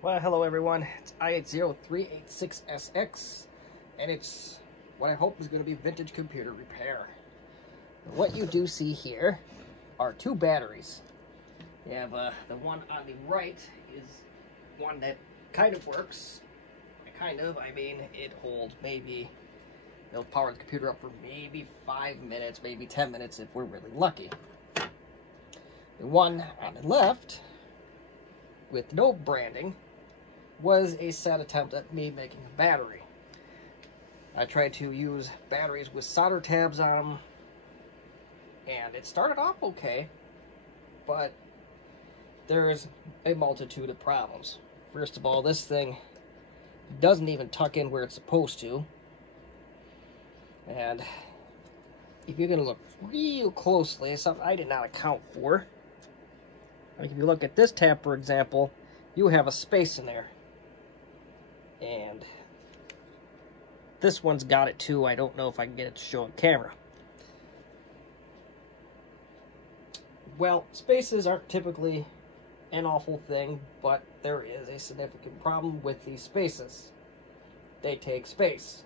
Well, hello everyone, it's I80386SX, and it's what I hope is going to be vintage computer repair. What you do see here are two batteries. You have the one on the right is one that kind of works. I mean, it holds maybe, it'll power the computer up for maybe 5 minutes, maybe 10 minutes if we're really lucky. The one on the left, with no branding, was a sad attempt at me making a battery. I tried to use batteries with solder tabs on them, and it started off okay, but there's a multitude of problems. First of all, this thing doesn't even tuck in where it's supposed to, and if you're going to look real closely, something I did not account for. Like if you look at this tab, for example, you have a space in there. And this one's got it too. I don't know if I can get it to show on camera. Well, spaces aren't typically an awful thing, but there is a significant problem with these spaces. They take space.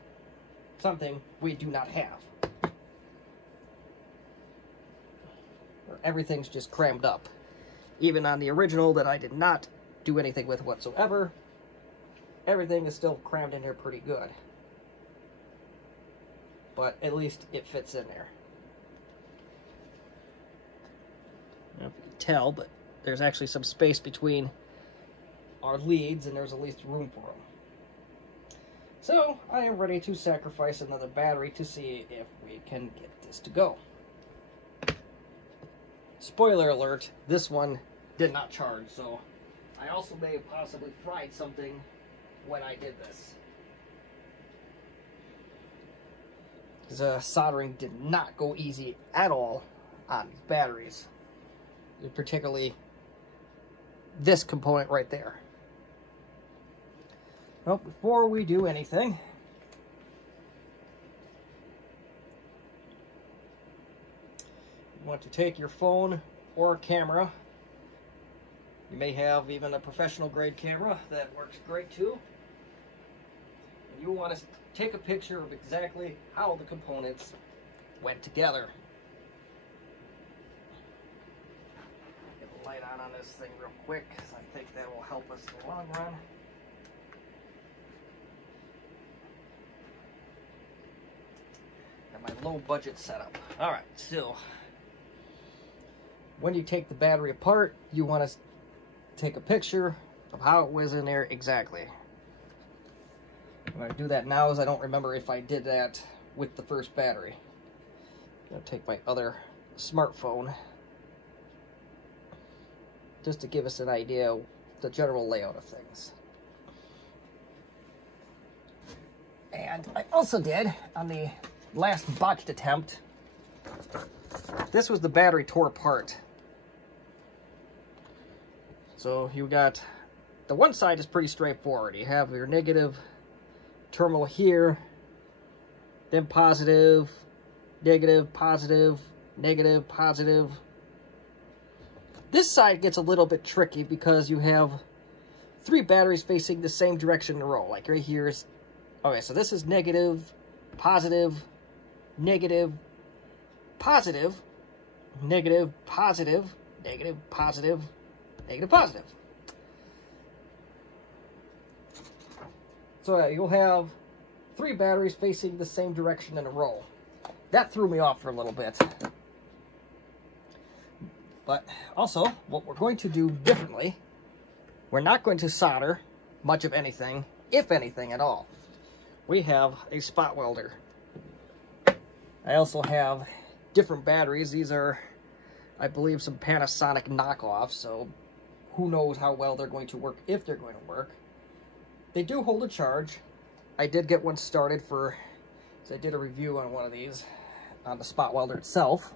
Something we do not have. Everything's just crammed up. Even on the original that I did not do anything with whatsoever, everything is still crammed in here pretty good. But at least it fits in there. I don't know if you can tell, but there's actually some space between our leads, and there's at least room for them. So, I am ready to sacrifice another battery to see if we can get this to go. Spoiler alert, this one did not charge, so I also may have possibly fried something when I did this. Because soldering did not go easy at all on these batteries. Particularly this component right there. Well, before we do anything, you want to take your phone or camera. You may have even a professional grade camera that works great too. And you want to take a picture of exactly how the components went together. Get the light on this thing real quick, because I think that will help us in the long run. And my low budget setup. Alright, so when you take the battery apart, you want to take a picture of how it was in there exactly. I'm going to do that now, as I don't remember if I did that with the first battery. I'm going to take my other smartphone just to give us an idea of the general layout of things. And I also did, on the last botched attempt, this was the battery tore apart. So you got, the one side is pretty straightforward. You have your negative terminal here, then positive, negative, positive, negative, positive. This side gets a little bit tricky because you have 3 batteries facing the same direction in a row. Like right here is, okay, so this is negative, positive, negative, positive, negative, positive, negative, positive, negative, positive. So you'll have 3 batteries facing the same direction in a row. That threw me off for a little bit. But also, what we're going to do differently, we're not going to solder much of anything, if anything at all. We have a spot welder. I also have different batteries. These are, I believe, some Panasonic knockoffs, so who knows how well they're going to work, if they're going to work. They do hold a charge. I did get one started for, so I did a review on one of these, on the spot welder itself.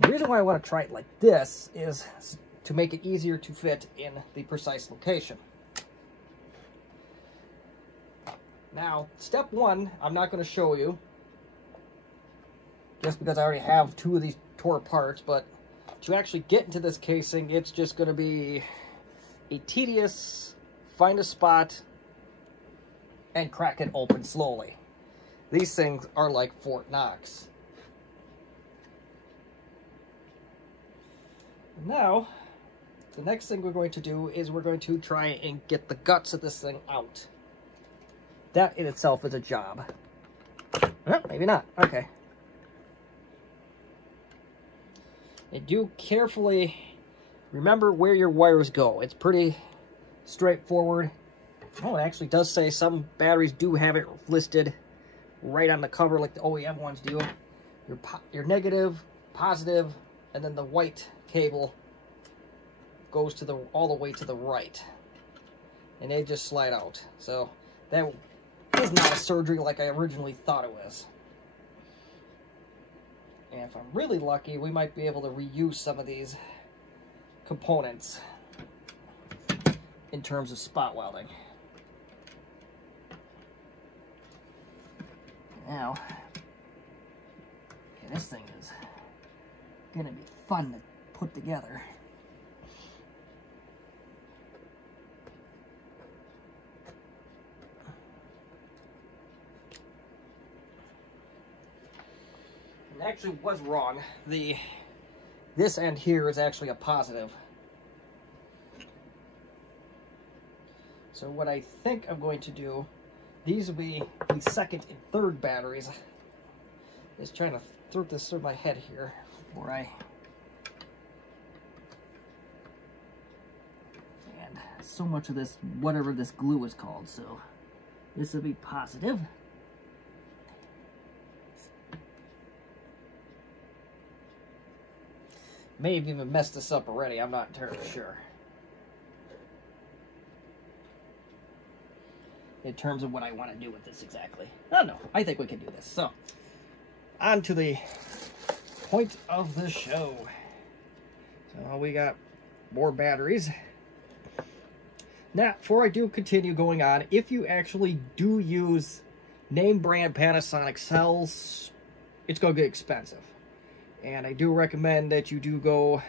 The reason why I want to try it like this is to make it easier to fit in the precise location. Now, step 1, I'm not going to show you, just because I already have 2 of these tore parts, but to actually get into this casing, it's just going to be a tedious find a spot and crack it open slowly. These things are like Fort Knox. Now, the next thing we're going to do is we're going to try and get the guts of this thing out. That in itself is a job. Well, maybe not. Okay. And do carefully remember where your wires go. It's pretty straightforward. Oh, it actually does say some batteries do have it listed right on the cover like the OEM ones do. Your negative, positive, and then the white cable goes to all the way to the right. And they just slide out. So that is not a surgery like I originally thought it was. And if I'm really lucky, we might be able to reuse some of these components in terms of spot welding. Now, yeah, this thing is gonna be fun to put together. It actually was wrong. This end here is actually a positive. So what I think I'm going to do, these will be the second and third batteries. Just trying to throw this through my head here before and so much of this, whatever this glue is called, so this will be positive. May have even messed this up already, I'm not entirely sure. In terms of what I want to do with this exactly. Oh no, I think we can do this. So, on to the point of the show. So we got more batteries. Now, before I do continue going on, if you actually do use name brand Panasonic cells, it's going to get expensive. And I do recommend that you do go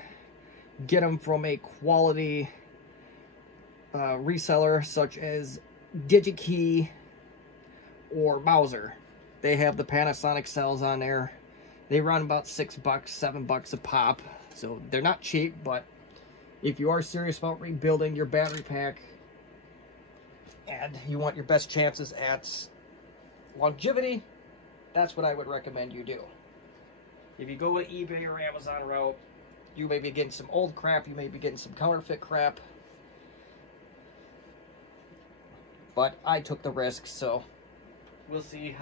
get them from a quality reseller such as DigiKey or Mauser. They have the Panasonic cells on there. They run about $6, $7 a pop. So they're not cheap, but if you are serious about rebuilding your battery pack and you want your best chances at longevity, that's what I would recommend you do. If you go to eBay or Amazon route, you may be getting some old crap, you may be getting some counterfeit crap. But I took the risk, so we'll see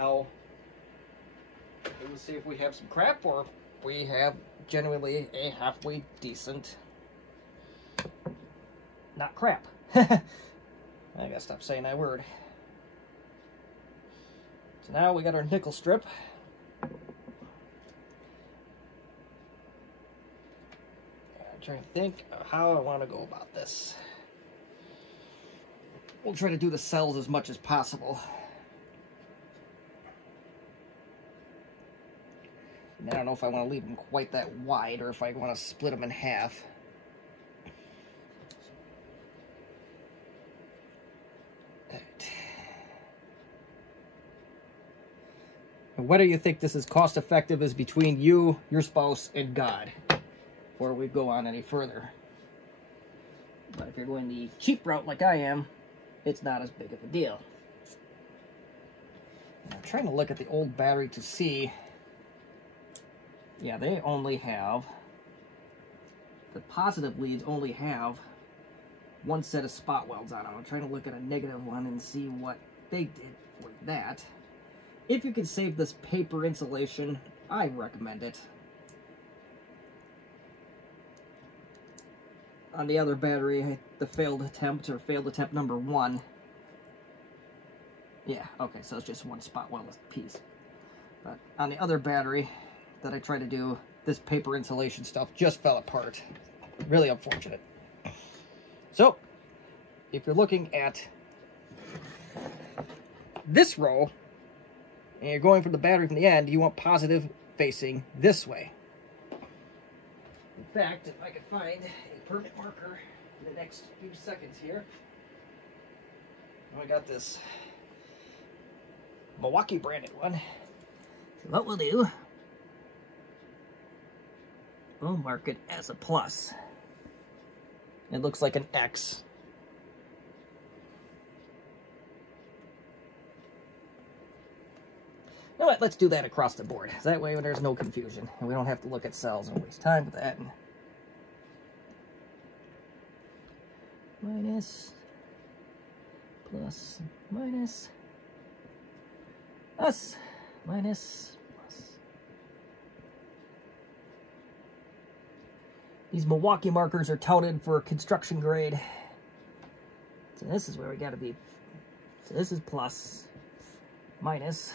if we have some crap or we have genuinely a halfway decent, not crap. I gotta stop saying that word. So now we got our nickel strip. I'm trying to think of how I want to go about this. We'll try to do the cells as much as possible. And I don't know if I want to leave them quite that wide or if I want to split them in half. And whether you think this is cost effective is between you, your spouse, and God, before we go on any further. But if you're going the cheap route like I am, it's not as big of a deal. And I'm trying to look at the old battery to see. Yeah, they only have, the positive leads only have one set of spot welds on them. I'm trying to look at a negative one and see what they did for that. If you can save this paper insulation, I recommend it. On the other battery, the failed attempt number 1. Yeah, okay, so it's just one spot weld piece. But on the other battery that I tried to do, this paper insulation stuff just fell apart. Really unfortunate. So, if you're looking at this row, and you're going for the battery from the end, you want positive facing this way. In fact, if I could find a permanent marker, in the next few seconds here. I got this Milwaukee branded one. So what we'll do, we'll mark it as a plus. It looks like an X. You know what, let's do that across the board. That way there's no confusion, and we don't have to look at cells and waste time with that. Minus, plus, minus, plus, minus, plus. These Milwaukee markers are touted for construction grade. So this is where we gotta be. So this is plus, minus,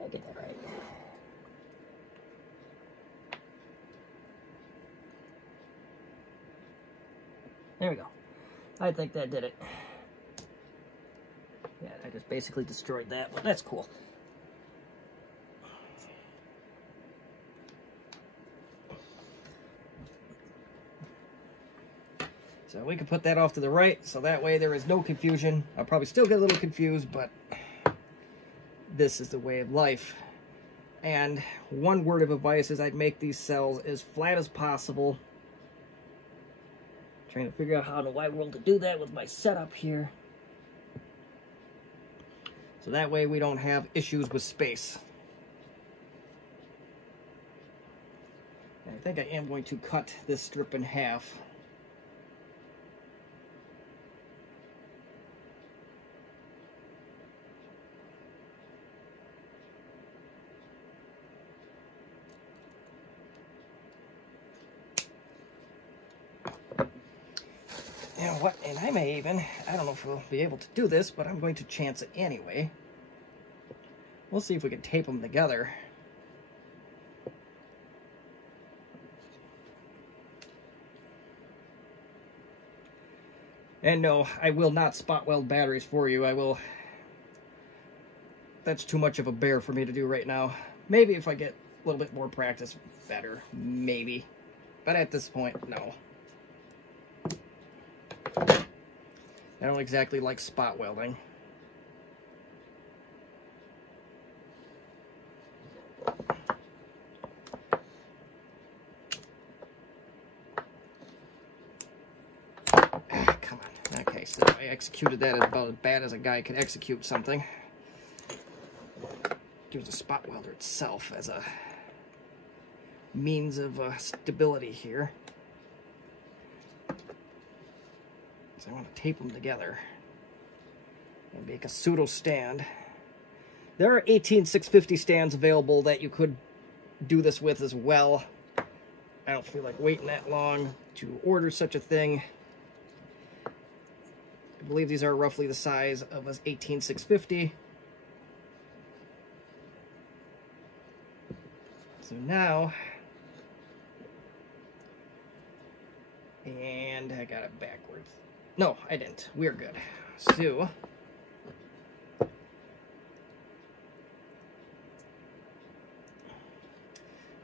I'll get that right. There we go. I think that did it. Yeah, I just basically destroyed that, but that's cool. So we can put that off to the right, so that way there is no confusion. I'll probably still get a little confused, but this is the way of life. And one word of advice is I'd make these cells as flat as possible. Trying to figure out how in the wide world to do that with my setup here. So that way we don't have issues with space. And I think I am going to cut this strip in half. You know what, and I may even, I don't know if we'll be able to do this, but I'm going to chance it anyway. We'll see if we can tape them together. And no, I will not spot weld batteries for you. I will, that's too much of a bear for me to do right now. Maybe if I get a little bit more practice, better, maybe. But at this point, no. I don't exactly like spot welding. Come on. Okay, so I executed that about as bad as a guy can execute something. Use a spot welder itself as a means of stability here. So I want to tape them together and make a pseudo stand. There are 18650 stands available that you could do this with as well. I don't feel like waiting that long to order such a thing. I believe these are roughly the size of an 18650. So now, and I got it backwards. No, I didn't. We're good. So,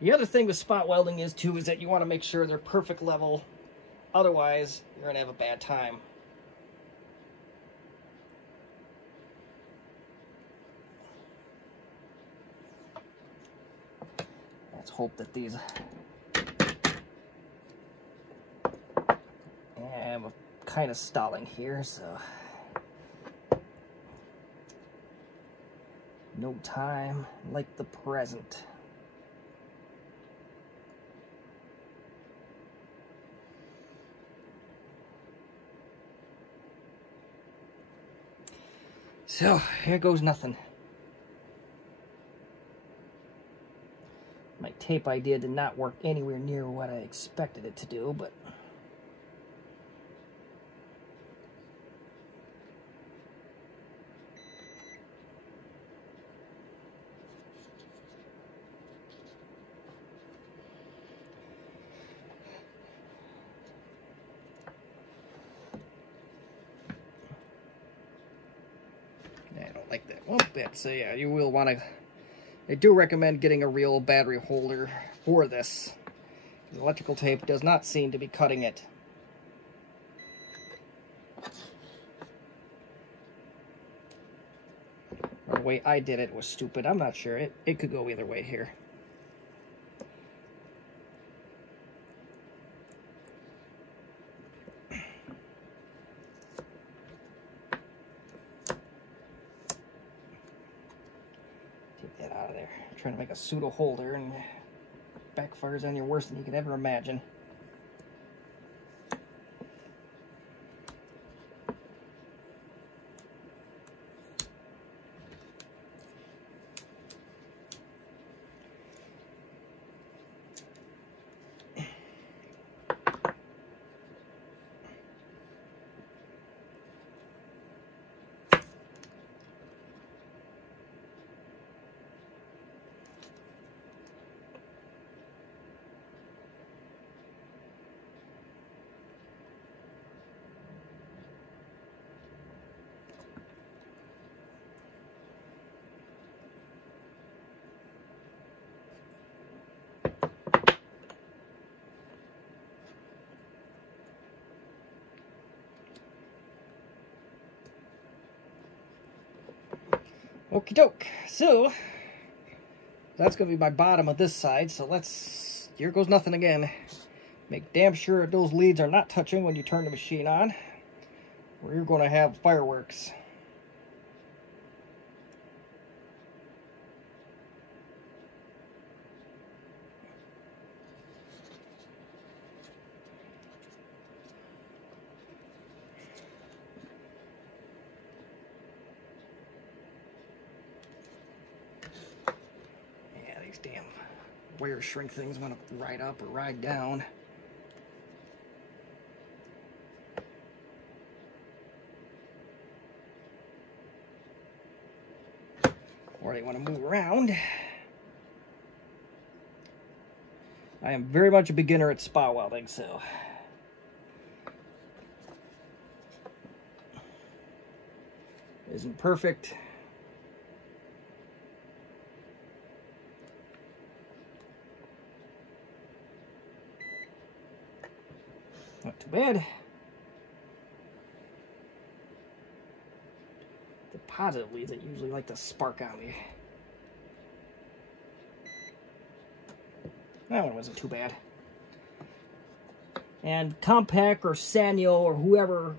the other thing with spot welding is that you want to make sure they're perfect level. Otherwise, you're going to have a bad time. Let's hope that these I'm kind of stalling here, so no time like the present. So here goes nothing. My tape idea did not work anywhere near what I expected it to do, but one bit. So yeah, you will want to, I do recommend getting a real battery holder for this. The electrical tape does not seem to be cutting it. The way I did it was stupid. I'm not sure. It could go either way here. Take that out of there. I'm trying to make a pseudo holder and backfires on you worse than you could ever imagine. Okie doke. So that's going to be my bottom of this side. So here goes nothing again. Make damn sure those leads are not touching when you turn the machine on, or you're going to have fireworks. Damn wire shrink things want to ride up or ride down. Or they want to move around. I am very much a beginner at spot welding, so it isn't perfect. Not too bad. The positive leads that usually like to spark on me. That one wasn't too bad. And Compaq or Sanyo or whoever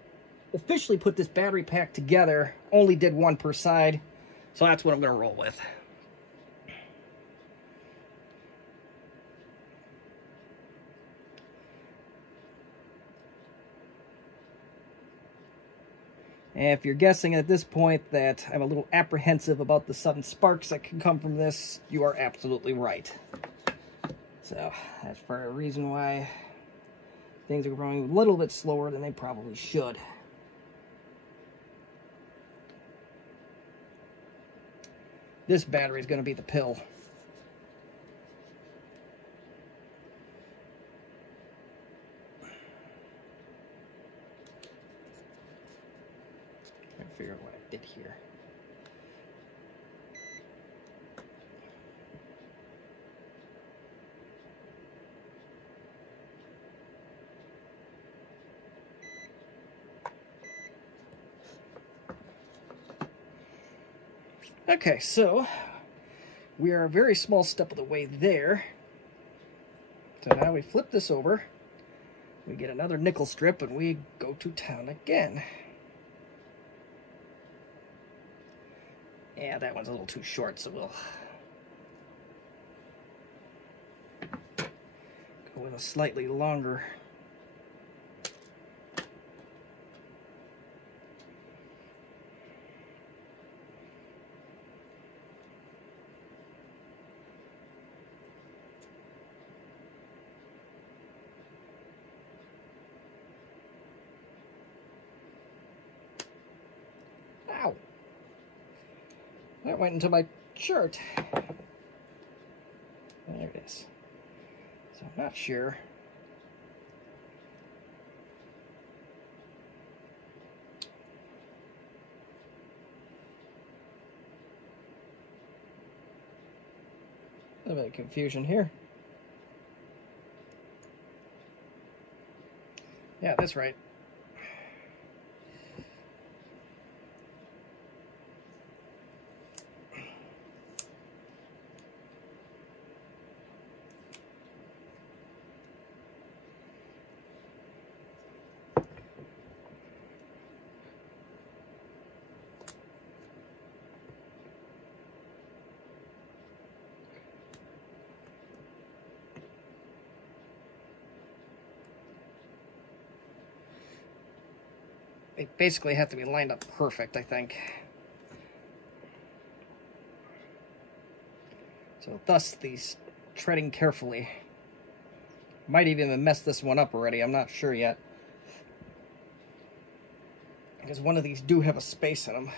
officially put this battery pack together only did one per side. So that's what I'm going to roll with. And if you're guessing at this point that I'm a little apprehensive about the sudden sparks that can come from this, you are absolutely right. So that's for a reason why things are growing a little bit slower than they probably should. This battery is going to be the pill. Figure out what I did here. Okay, so we are a very small step of the way there. So now we flip this over, we get another nickel strip, and we go to town again. Yeah, that one's a little too short, so we'll go with a slightly longer. Ow! That went into my shirt. There it is. So I'm not sure. A little bit of confusion here. Yeah, that's right. They basically have to be lined up perfect, I think. So thus, these treading carefully. Might even mess this one up already, I'm not sure yet. Because one of these do have a space in them.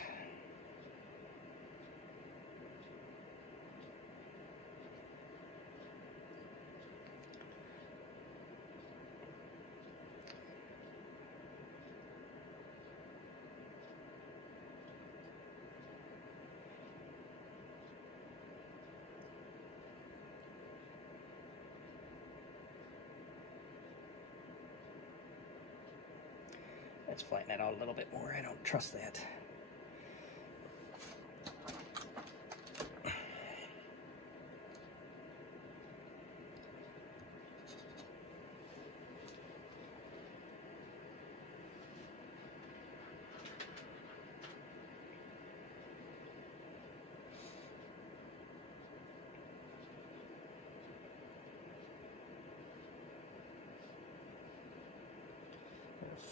Let's flatten that out a little bit more. I don't trust that.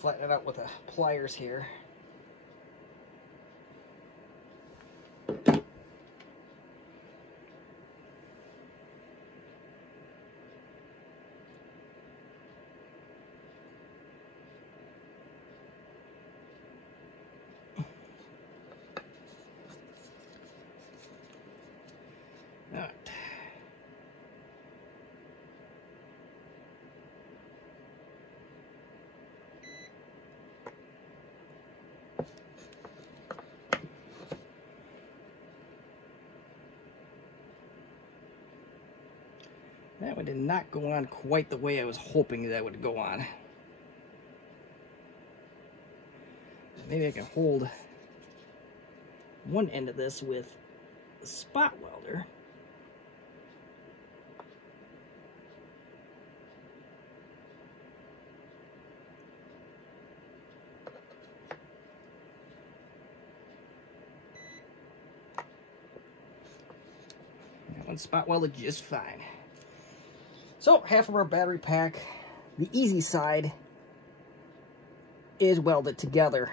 Flatten it out with the pliers here. All right. That one did not go on quite the way I was hoping that would go on. Maybe I can hold one end of this with a spot welder. That one spot welded just fine. So, half of our battery pack, the easy side, is welded together.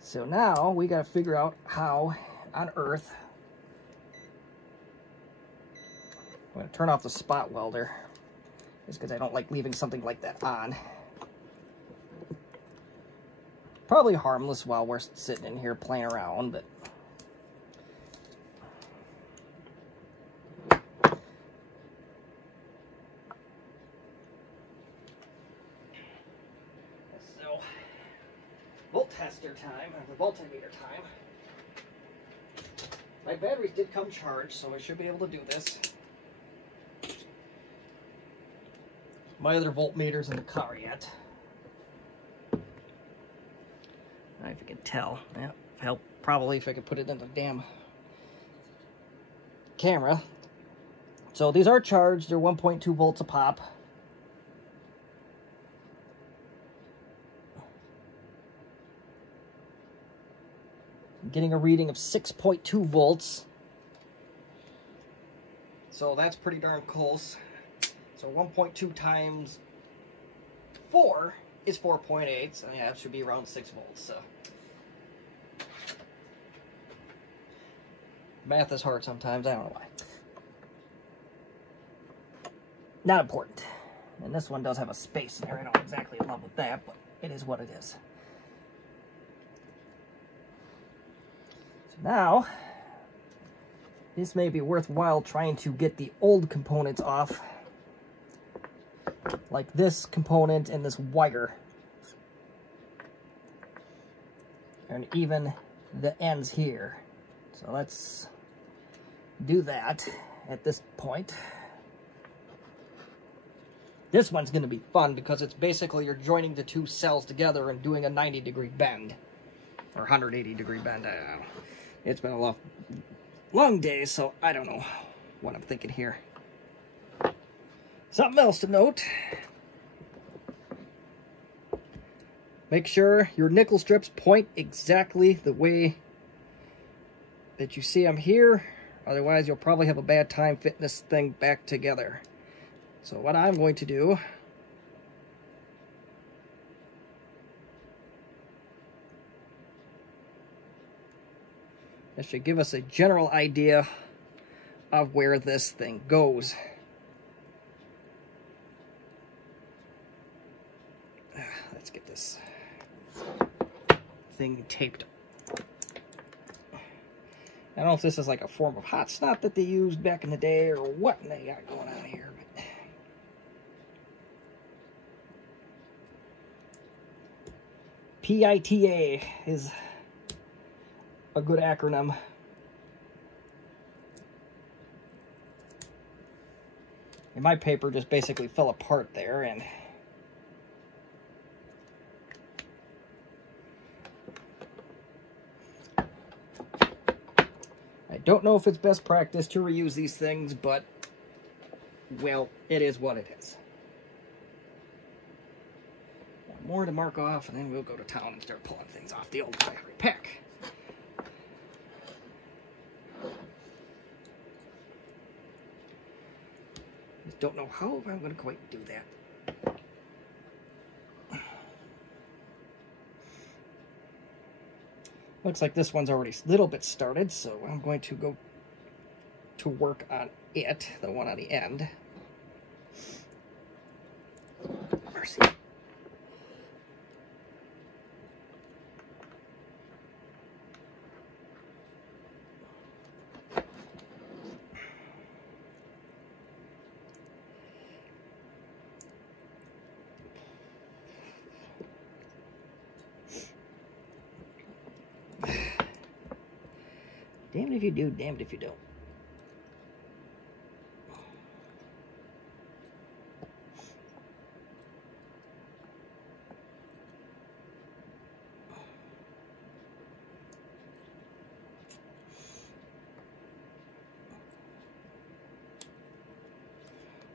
So now, we gotta figure out how on earth, I'm gonna turn off the spot welder, just because I don't like leaving something like that on. Probably harmless while we're sitting in here playing around, but volt tester time, or the voltmeter time. My batteries did come charged, so I should be able to do this. My other voltmeter's in the car yet. I don't know if you can tell. Yeah, help probably if I could put it in the damn camera. So these are charged, they're 1.2 volts a pop. Getting a reading of 6.2 volts. So that's pretty darn close. So 1.2 times 4 is 4.8. So yeah, it should be around 6 volts. So math is hard sometimes. I don't know why. Not important. And this one does have a space in there. I don't exactly love with that, but it is what it is. Now, this may be worthwhile trying to get the old components off, like this component and this wire, and even the ends here. So let's do that at this point. This one's going to be fun because it's basically you're joining the two cells together and doing a 90-degree bend. Or 180-degree bend, I don't know. It's been a long day, so I don't know what I'm thinking here. Something else to note. Make sure your nickel strips point exactly the way that you see them here. Otherwise, you'll probably have a bad time fitting this thing back together. So what I'm going to do that should give us a general idea of where this thing goes. Let's get this thing taped. I don't know if this is like a form of hot snot that they used back in the day or what they got going on here. But PITA is a good acronym. And my paper just basically fell apart there, and I don't know if it's best practice to reuse these things, but, well, it is what it is. One more to mark off, and then we'll go to town and start pulling things off the old battery pack. Just don't know how I'm going to quite do that. Looks like this one's already a little bit started, so I'm going to go to work on it, the one on the end. Mercy. Damned if you do, damned if you don't.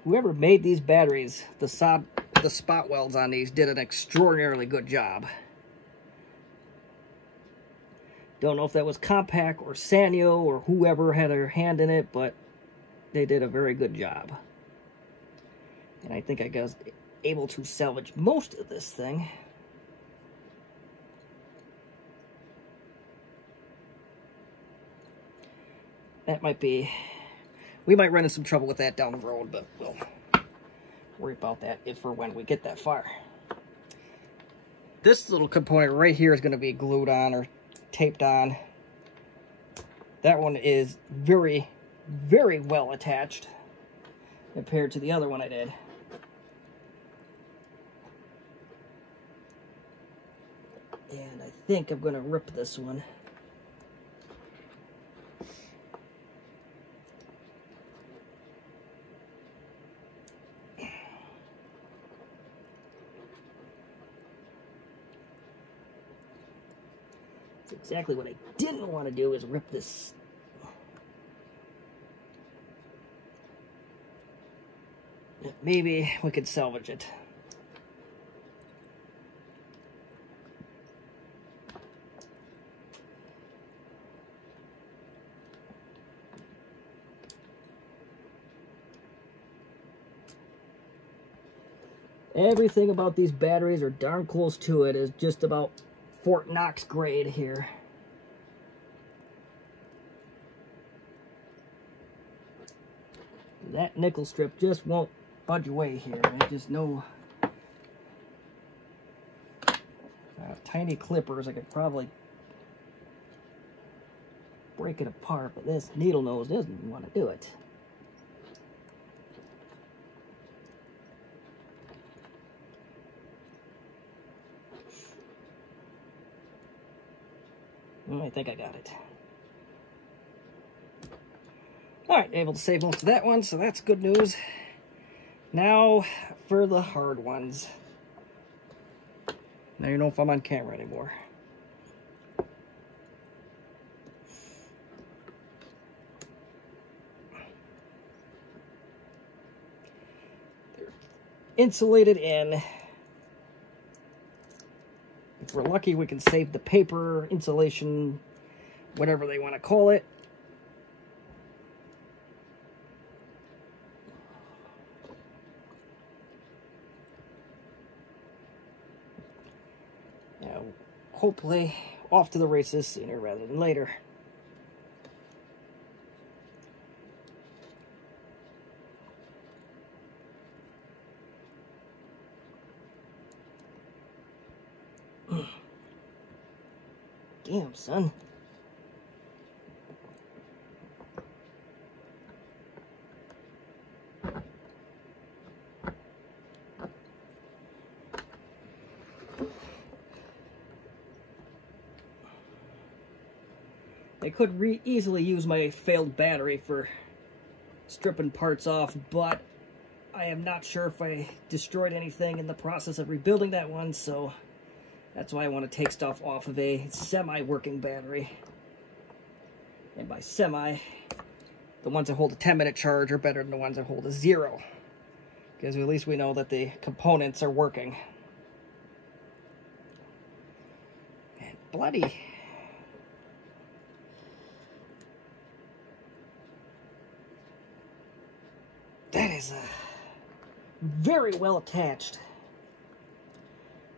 Whoever made these batteries, the spot welds on these did an extraordinarily good job. Don't know if that was Compaq or Sanyo or whoever had their hand in it, but they did a very good job. And I think I was able to salvage most of this thing. That might be... We might run into some trouble with that down the road, but we'll worry about that if or when we get that far. This little component right here is going to be glued on or taped on. That one is very, very well attached compared to the other one I did. And I think I'm going to rip this one. Exactly what I didn't want to do is rip this. Maybe we could salvage it. Everything about these batteries are darn close to it. Is just about Fort Knox grade here. That nickel strip just won't budge away here. I just know tiny clippers, I could probably break it apart, but this needle nose doesn't want to do it. I think I got it. Alright, able to save most of that one, so that's good news. Now for the hard ones. Now you know if I'm on camera anymore. They're insulated in. If we're lucky, we can save the paper, insulation, whatever they want to call it. Now, hopefully, off to the races sooner rather than later. Damn, son. I could easily use my failed battery for stripping parts off, but I am not sure if I destroyed anything in the process of rebuilding that one, so that's why I want to take stuff off of a semi-working battery. And by semi, the ones that hold a 10-minute charge are better than the ones that hold a 0. Because at least we know that the components are working. And bloody. That is very well attached.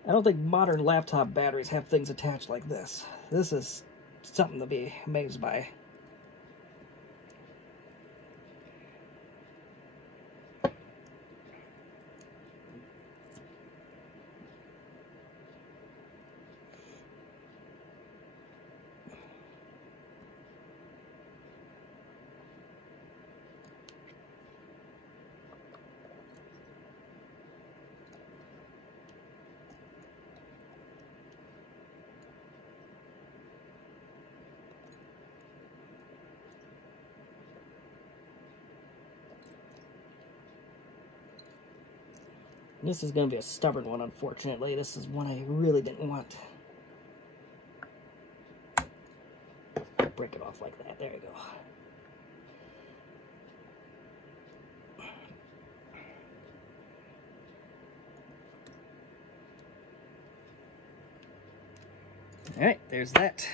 I don't think modern laptop batteries have things attached like this. This is something to be amazed by. This is going to be a stubborn one, unfortunately. This is one I really didn't want. Break it off like that. There you go. Alright, there's that.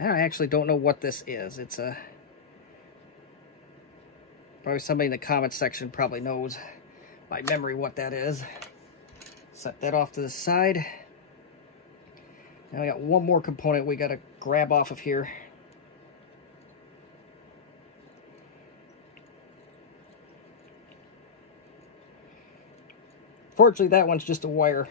I actually don't know what this is. It's a... Probably somebody in the comments section probably knows by memory what that is. Set that off to the side. Now we got one more component we got to grab off of here. Fortunately, that one's just a wire.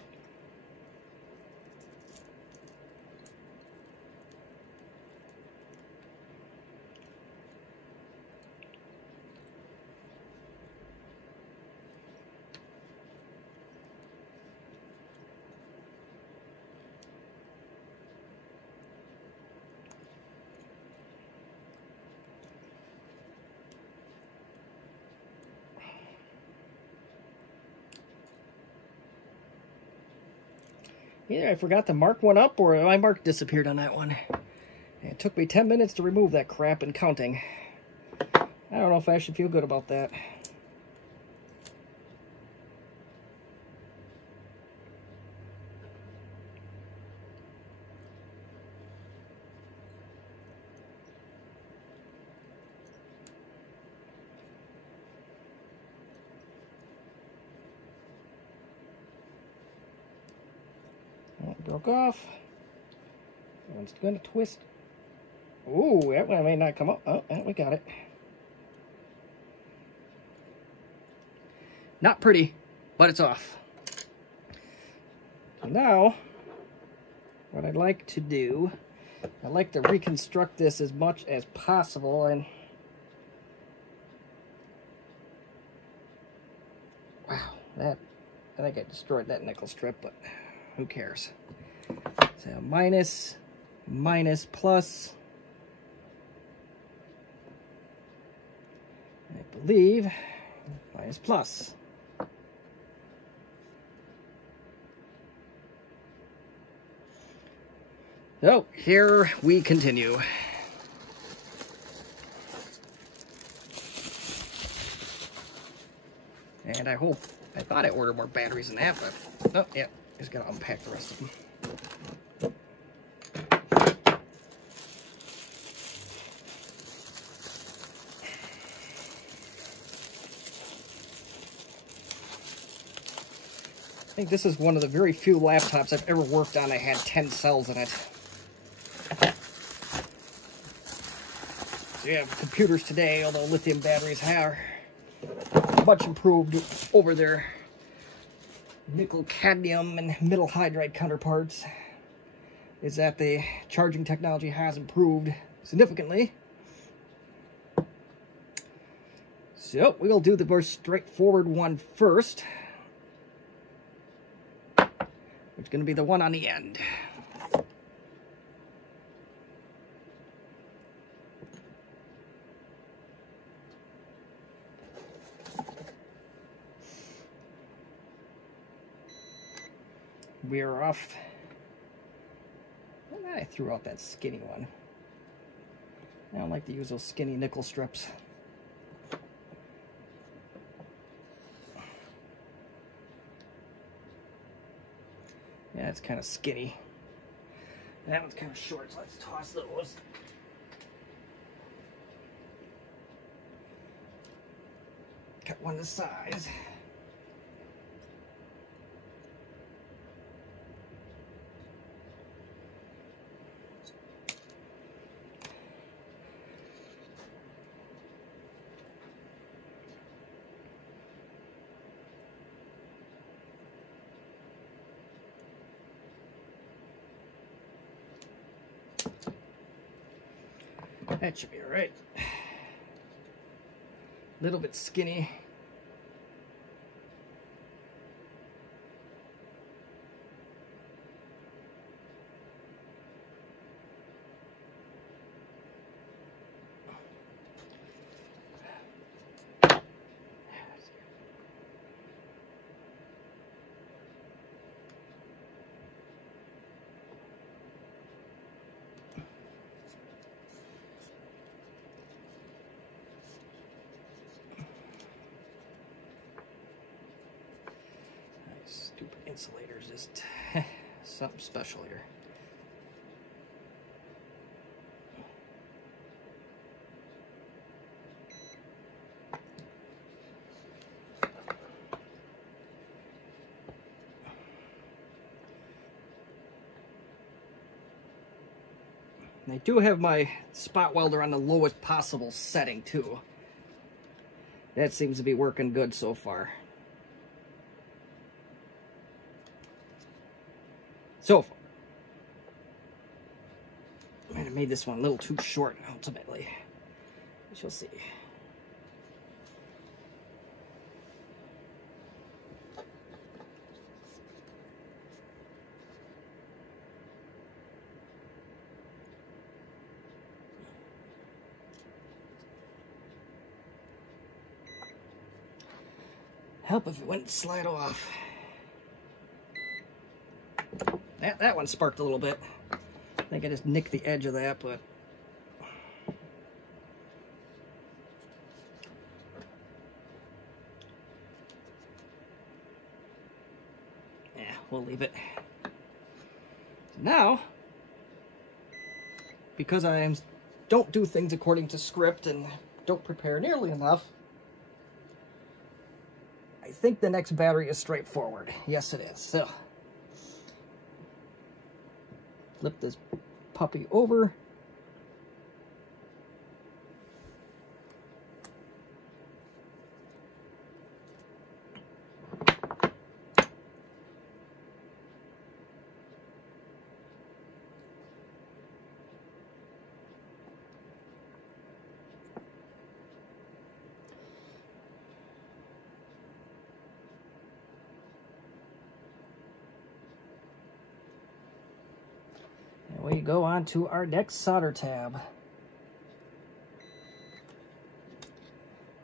Either I forgot to mark one up or my mark disappeared on that one. It took me 10 minutes to remove that crap and counting. I don't know if I should feel good about that. Broke off. That one's going to twist. Ooh, that one may not come up. Oh, we got it. Not pretty, but it's off. So now, what I'd like to do, I'd like to reconstruct this as much as possible. And wow, I think I destroyed that nickel strip, but who cares? So minus, minus, plus. believe minus plus. So here we continue. And I thought I ordered more batteries than that, but oh yeah, just gotta unpack the rest of them. I think this is one of the very few laptops I've ever worked on that had 10 cells in it. So yeah, computers today, although lithium batteries are much improved over their nickel cadmium and metal hydride counterparts, is that the charging technology has improved significantly. So we'll do the more straightforward one first, which is going to be the one on the end. We're off. I threw out that skinny one. I don't like to use those skinny nickel strips. Yeah, it's kind of skinny. That one's kind of short, so let's toss those. Cut one this size. That should be all right. A little bit skinny. Stupid insulators, just something special here. And I do have my spot welder on the lowest possible setting too. That seems to be working good so far. So, I might have made this one a little too short, ultimately. We shall see. Help if it wouldn't slide off. That one sparked a little bit. I think I just nicked the edge of that, but yeah, we'll leave it. Now, because I don't do things according to script and don't prepare nearly enough, I think the next battery is straightforward. Yes, it is. So, flip this puppy over. We go on to our next solder tab.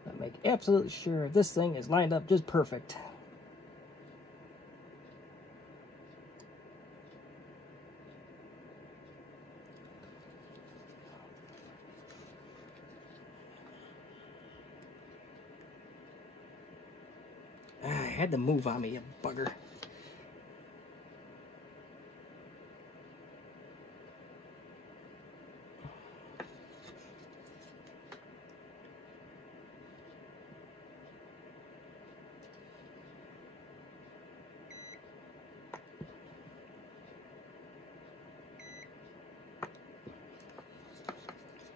I'll make absolutely sure this thing is lined up just perfect. I had to move on me, you bugger.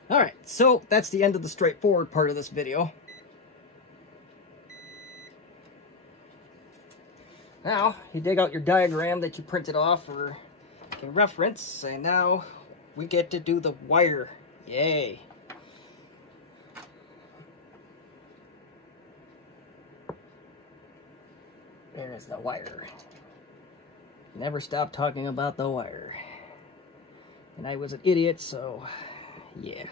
Alright, so that's the end of the straightforward part of this video. Now, you dig out your diagram that you printed off for reference, and now we get to do the wire. Yay! There's the wire. Never stop talking about the wire. And I was an idiot, so yeah.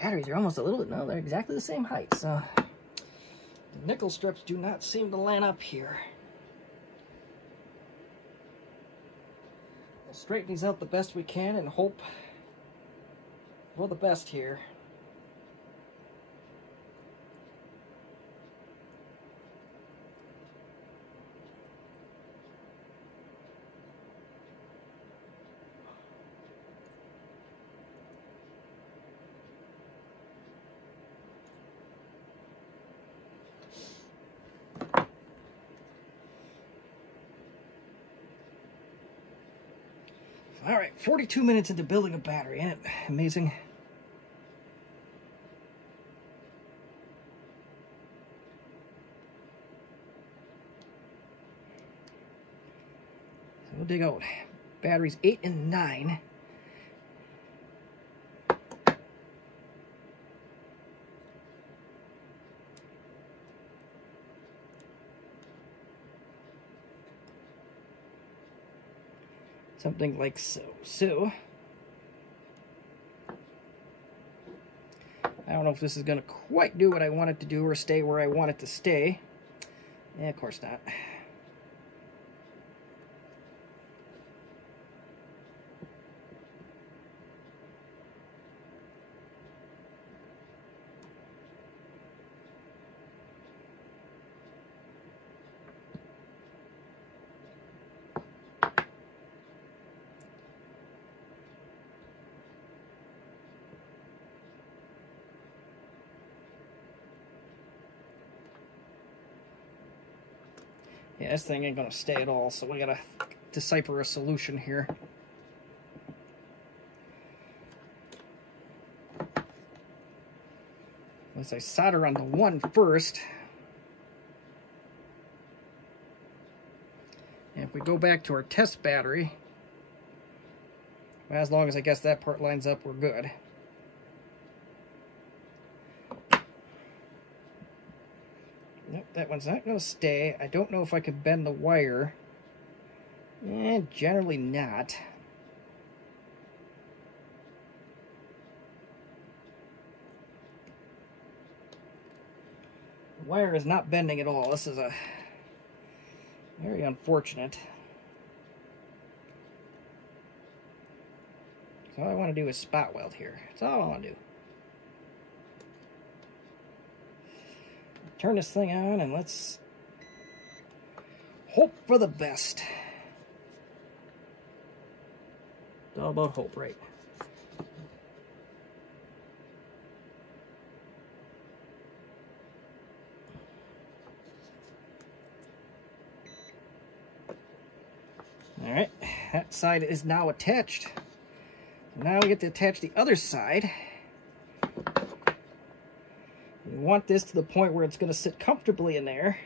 Batteries are almost a little bit, no, they're exactly the same height, so the nickel strips do not seem to line up here. We'll straighten these out the best we can and hope for the best here. All right, 42 minutes into building a battery, isn't it amazing? So we'll dig out batteries 8 and 9. Something like so. So, I don't know if this is going to quite do what I want it to do or stay where I want it to stay. Yeah, of course not. Yeah, this thing ain't gonna stay at all, so we gotta decipher a solution here. Unless I solder on the one first. And if we go back to our test battery, well, as long as I guess that part lines up, we're good. Nope, that one's not going to stay. I don't know if I can bend the wire. Generally not. The wire is not bending at all. This is a very unfortunate. So all I want to do is spot weld here. That's all I want to do. Turn this thing on and let's hope for the best. It's all about hope, right? All right, that side is now attached. Now we get to attach the other side. We want this to the point where it's going to sit comfortably in there.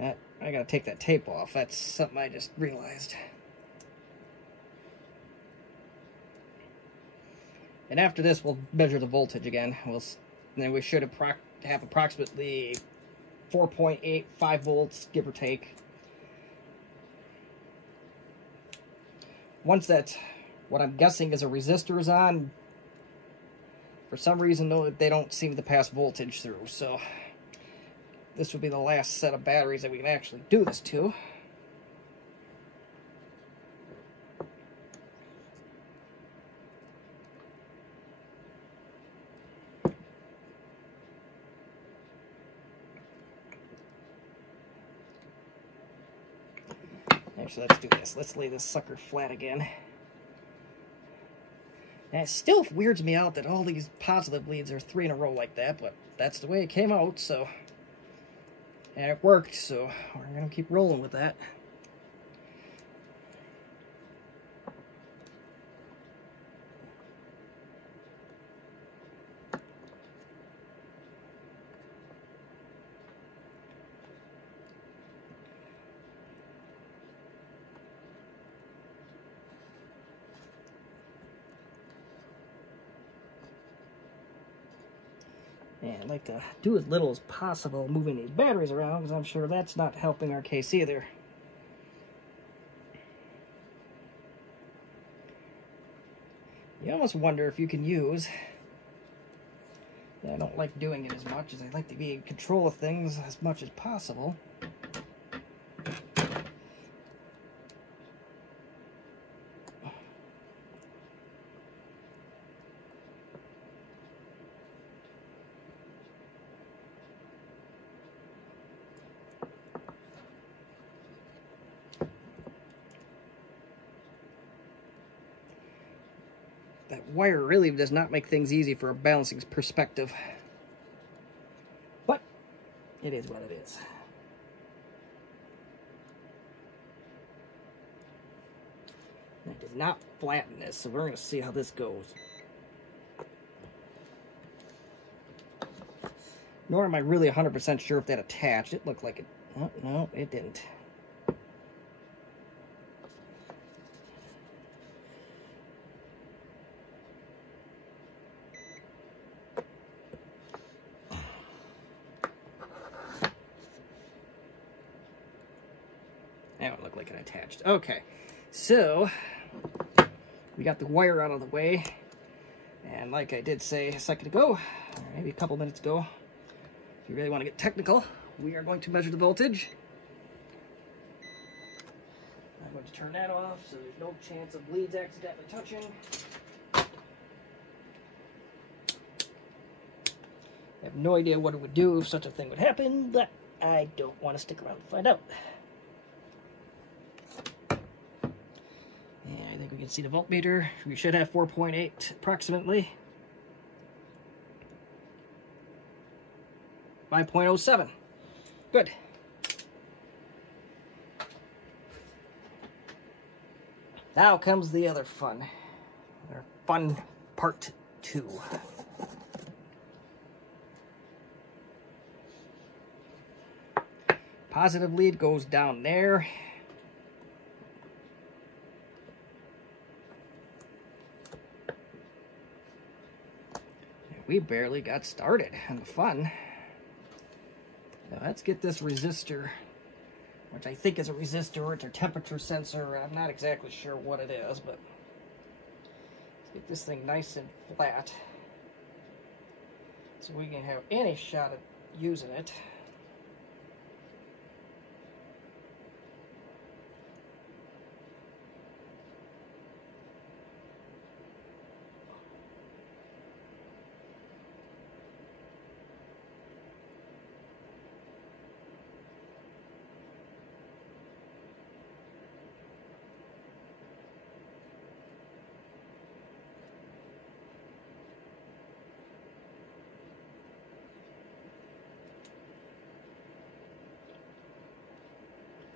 I got to take that tape off. That's something I just realized. And after this, we'll measure the voltage again. And then we should have approximately 4.85 volts, give or take. Once that, what I'm guessing is a resistor is on, for some reason they don't seem to pass voltage through, so this would be the last set of batteries that we can actually do this to. Actually, let's do this. Let's lay this sucker flat again. And it still weirds me out that all these positive leads are 3 in a row like that, but that's the way it came out, so... And it worked, so we're going to keep rolling with that. And I'd like to do as little as possible moving these batteries around, because I'm sure that's not helping our case either. You almost wonder if you can use... I don't like doing it as much, as I like to be in control of things as much as possible. That wire really does not make things easy for a balancing perspective. But it is what it is. I did not flatten this, so we're going to see how this goes. Nor am I really 100% sure if that attached. It looked like it... Oh, no, it didn't. That would look like it attached. Okay, so we got the wire out of the way, and like I did say a second ago, or maybe a couple minutes ago, if you really want to get technical, we are going to measure the voltage. I'm going to turn that off so there's no chance of leads accidentally touching. I have no idea what it would do if such a thing would happen, but I don't want to stick around to find out. I think we can see the voltmeter. We should have 4.8 approximately. 5.07. Good. Now comes the other fun. Our fun part 2. Positive lead goes down there. We barely got started on the fun. Now let's get this resistor, which I think is a resistor or it's a temperature sensor. I'm not exactly sure what it is, but let's get this thing nice and flat so we can have any shot at using it.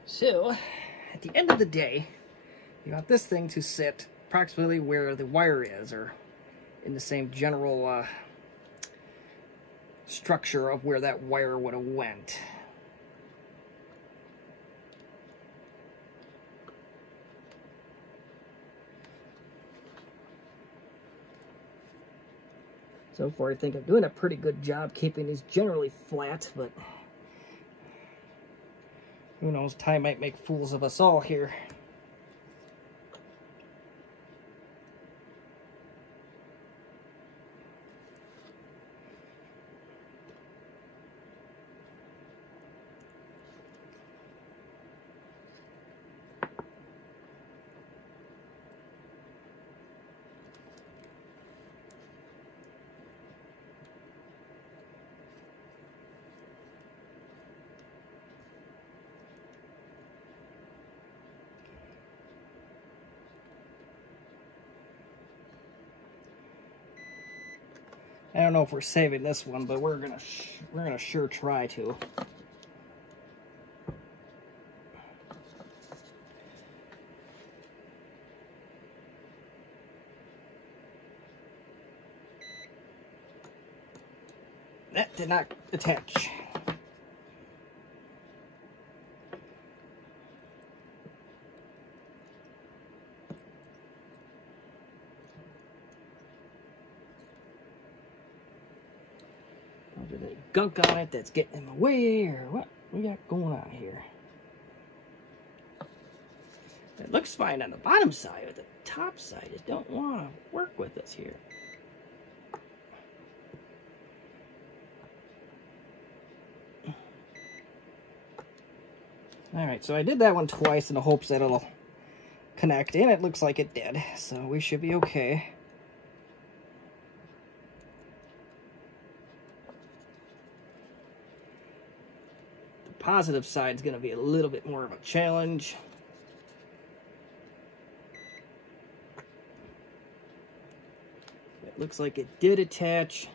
So, at the end of the day, you want this thing to sit approximately where the wire is, or in the same general structure of where that wire would have went. So far, I think I'm doing a pretty good job keeping these generally flat, but who knows, time might make fools of us all here. I don't know if we're saving this one, but we're gonna sure try to. That did not attach. Is there any gunk on it that's getting in the way, or what we got going on here? It looks fine on the bottom side, but the top side just don't want to work with us here. Alright, so I did that one twice in the hopes that it'll connect, and it looks like it did, so we should be okay. The positive side is going to be a little bit more of a challenge. It looks like it did attach.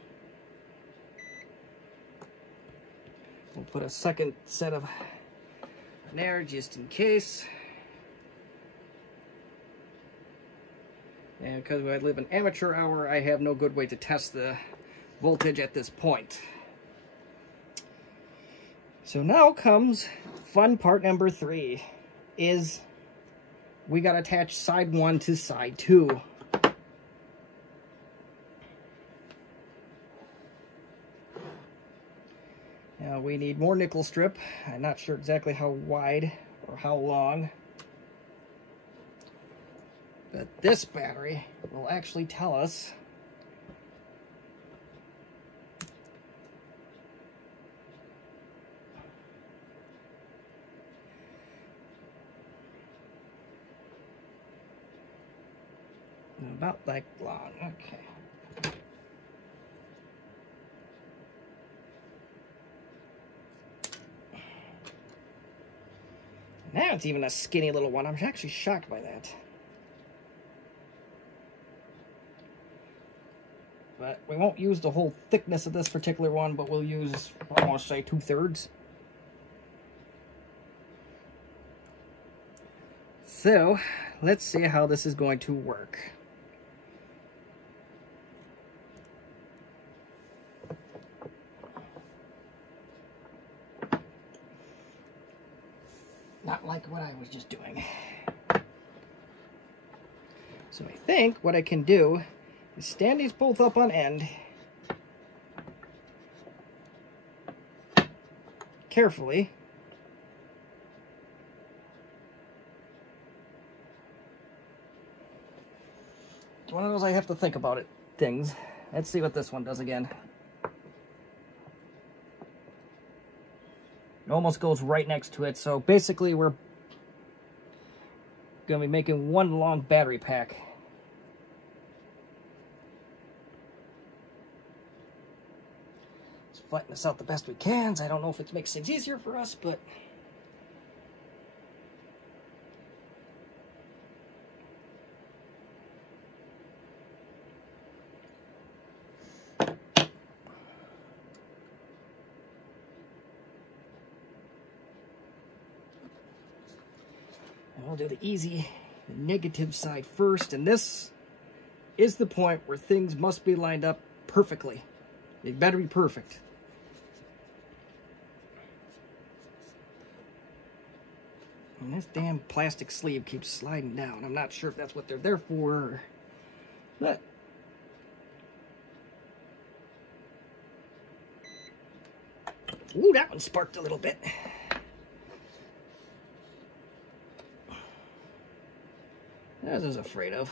We'll put a second set of there just in case. And because I live in amateur hour, I have no good way to test the voltage at this point. So now comes fun part number 3, is we got to attach side 1 to side 2. Now we need more nickel strip. I'm not sure exactly how wide or how long, but this battery will actually tell us about that long. Okay. Now it's even a skinny little one. I'm actually shocked by that. But we won't use the whole thickness of this particular one, but we'll use, I want to say, 2/3. So, let's see how this is going to work. Not like what I was just doing. So I think what I can do is stand these both up on end carefully. It's one of those I have to think about it things. Let's see what this one does again. It almost goes right next to it, so basically we're going to be making one long battery pack. Let's flatten this out the best we can. I don't know if it makes things easier for us, but we'll do the easy, the negative side first, and this is the point where things must be lined up perfectly. It better be perfect. And this damn plastic sleeve keeps sliding down. I'm not sure if that's what they're there for, but Ooh, that one sparked a little bit. As I was afraid of.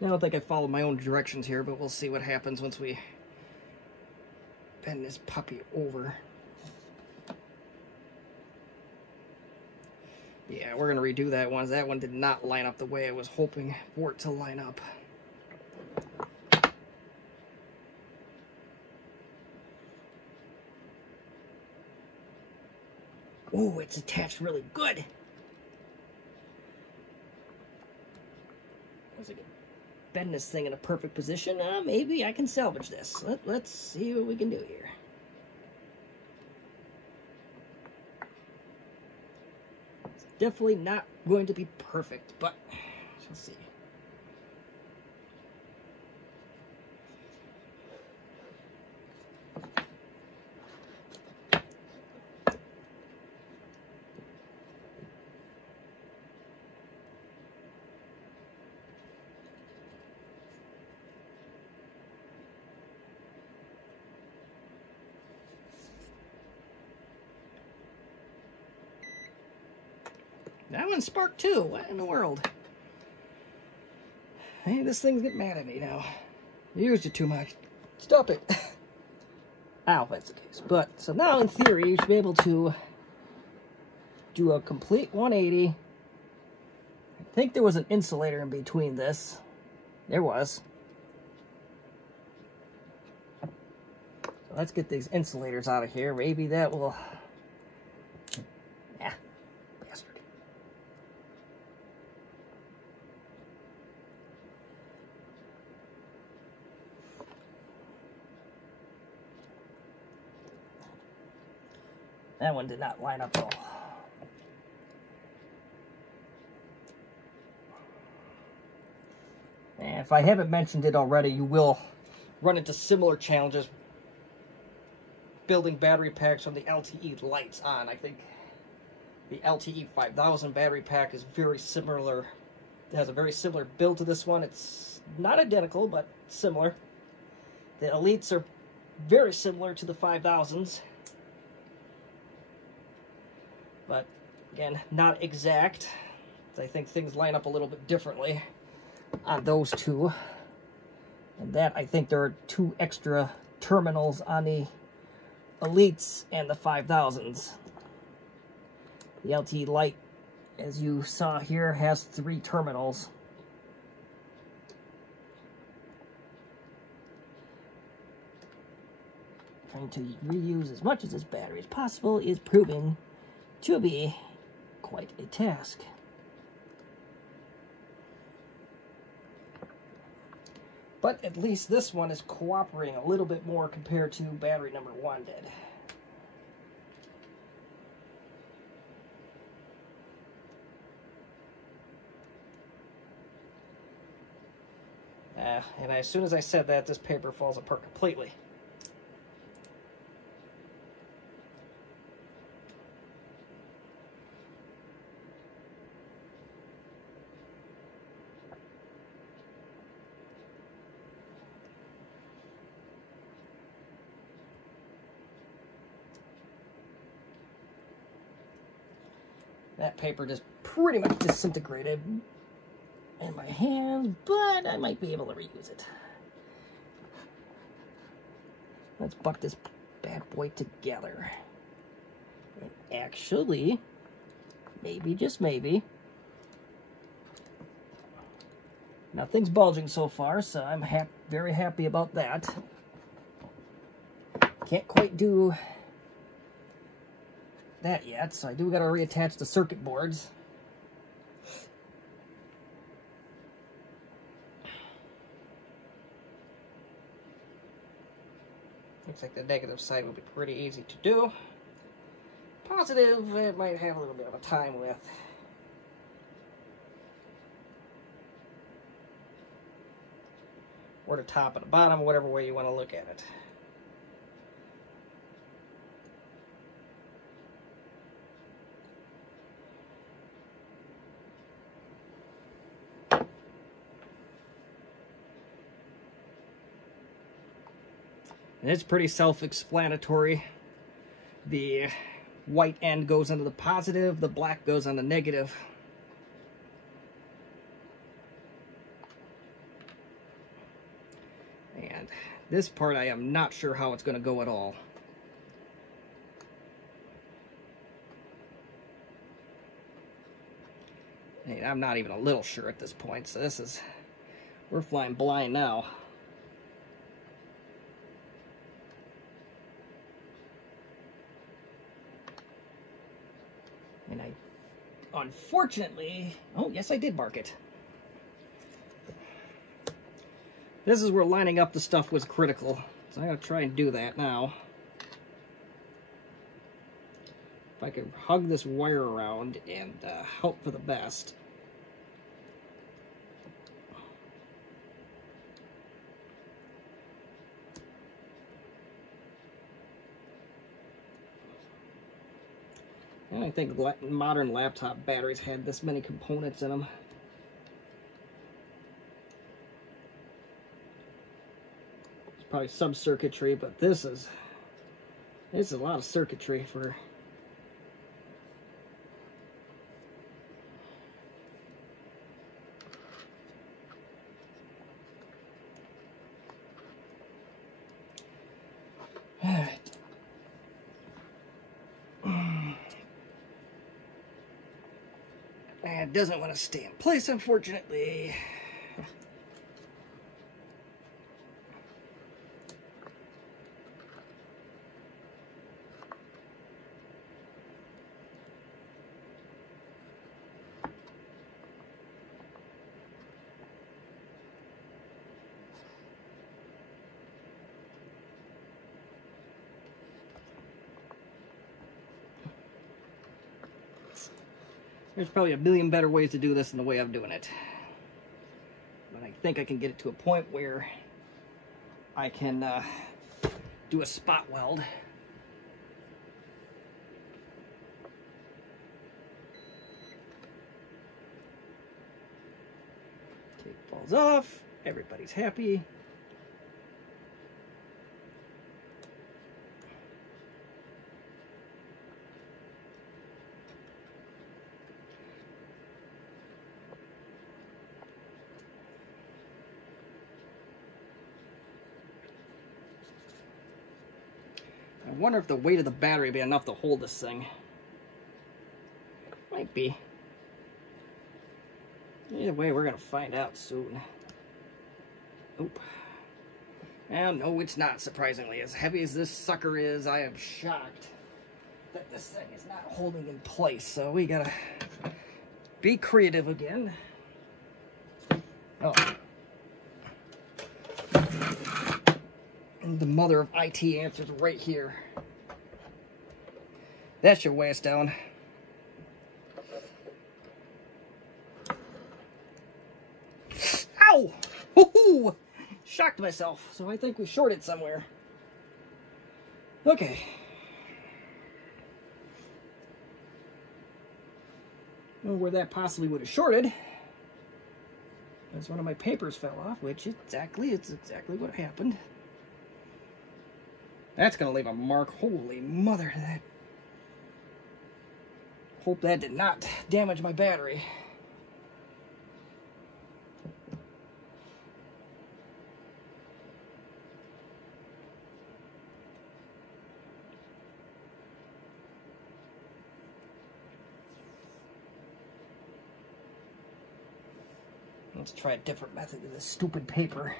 I don't think I followed my own directions here, but we'll see what happens once we bend this puppy over. Yeah, we're going to redo that one. That one did not line up the way I was hoping for it to line up. Ooh, it's attached really good. Once I can bend this thing in a perfect position, maybe I can salvage this. Let's see what we can do here. It's definitely not going to be perfect, but we'll see. That one sparked too. What in the world? Hey, this thing's getting mad at me now. You used it too much. Stop it. Ow, that's the case. But, so now in theory, you should be able to do a complete 180. I think there was an insulator in between this. There was. So let's get these insulators out of here. Maybe that will... Yeah, bastard. That one did not line up at all. And if I haven't mentioned it already, you will run into similar challenges building battery packs from the LTE Lites on. I think the LTE 5000 battery pack is very similar. It has a very similar build to this one. It's not identical, but similar. The Elites are very similar to the 5000s. But, again, not exact. I think things line up a little bit differently on those two. And that, I think there are 2 extra terminals on the Elites and the 5000s. The LTE Lite, as you saw here, has 3 terminals. Trying to reuse as much of this battery as possible is proving to be quite a task. But at least this one is cooperating a little bit more compared to battery number 1 did. And as soon as I said that, this paper falls apart completely. That paper just pretty much disintegrated in my hands, but I might be able to reuse it. Let's buck this bad boy together. And actually, maybe, just maybe, nothing's bulging so far, so I'm very happy about that. Can't quite do that yet, so I do gotta reattach the circuit boards. Looks like the negative side will be pretty easy to do. Positive, it might have a little bit of a time with. Or the top and the bottom, whatever way you want to look at it. And it's pretty self-explanatory. The white end goes into the positive, the black goes on the negative. And this part I am not sure how it's going to go at all. And I'm not even a little sure at this point, so we're flying blind now. And unfortunately, oh yes, I did mark it. This is where lining up the stuff was critical. So I'm going to try and do that now. If I can hug this wire around and hope for the best. I don't think modern laptop batteries had this many components in them. Probably some circuitry, but this is a lot of circuitry for. All right. And it doesn't want to stay in place, unfortunately. There's probably a million better ways to do this than the way I'm doing it. But I think I can get it to a point where I can do a spot weld. Tape falls off, everybody's happy. I wonder if the weight of the battery will be enough to hold this thing. Might be. Either way, we're going to find out soon. Oop. Well, no, it's not, surprisingly. As heavy as this sucker is, I am shocked that this thing is not holding in place. So we got to be creative again. Oh. And the mother of IT answers right here. That should weigh us down. Ow! Woohoo! Shocked myself, so I think we shorted somewhere. Okay. Well, where that possibly would have shorted is one of my papers fell off, which it's exactly what happened. That's gonna leave a mark. Holy mother, that. Hope that did not damage my battery. Let's try a different method with this stupid paper.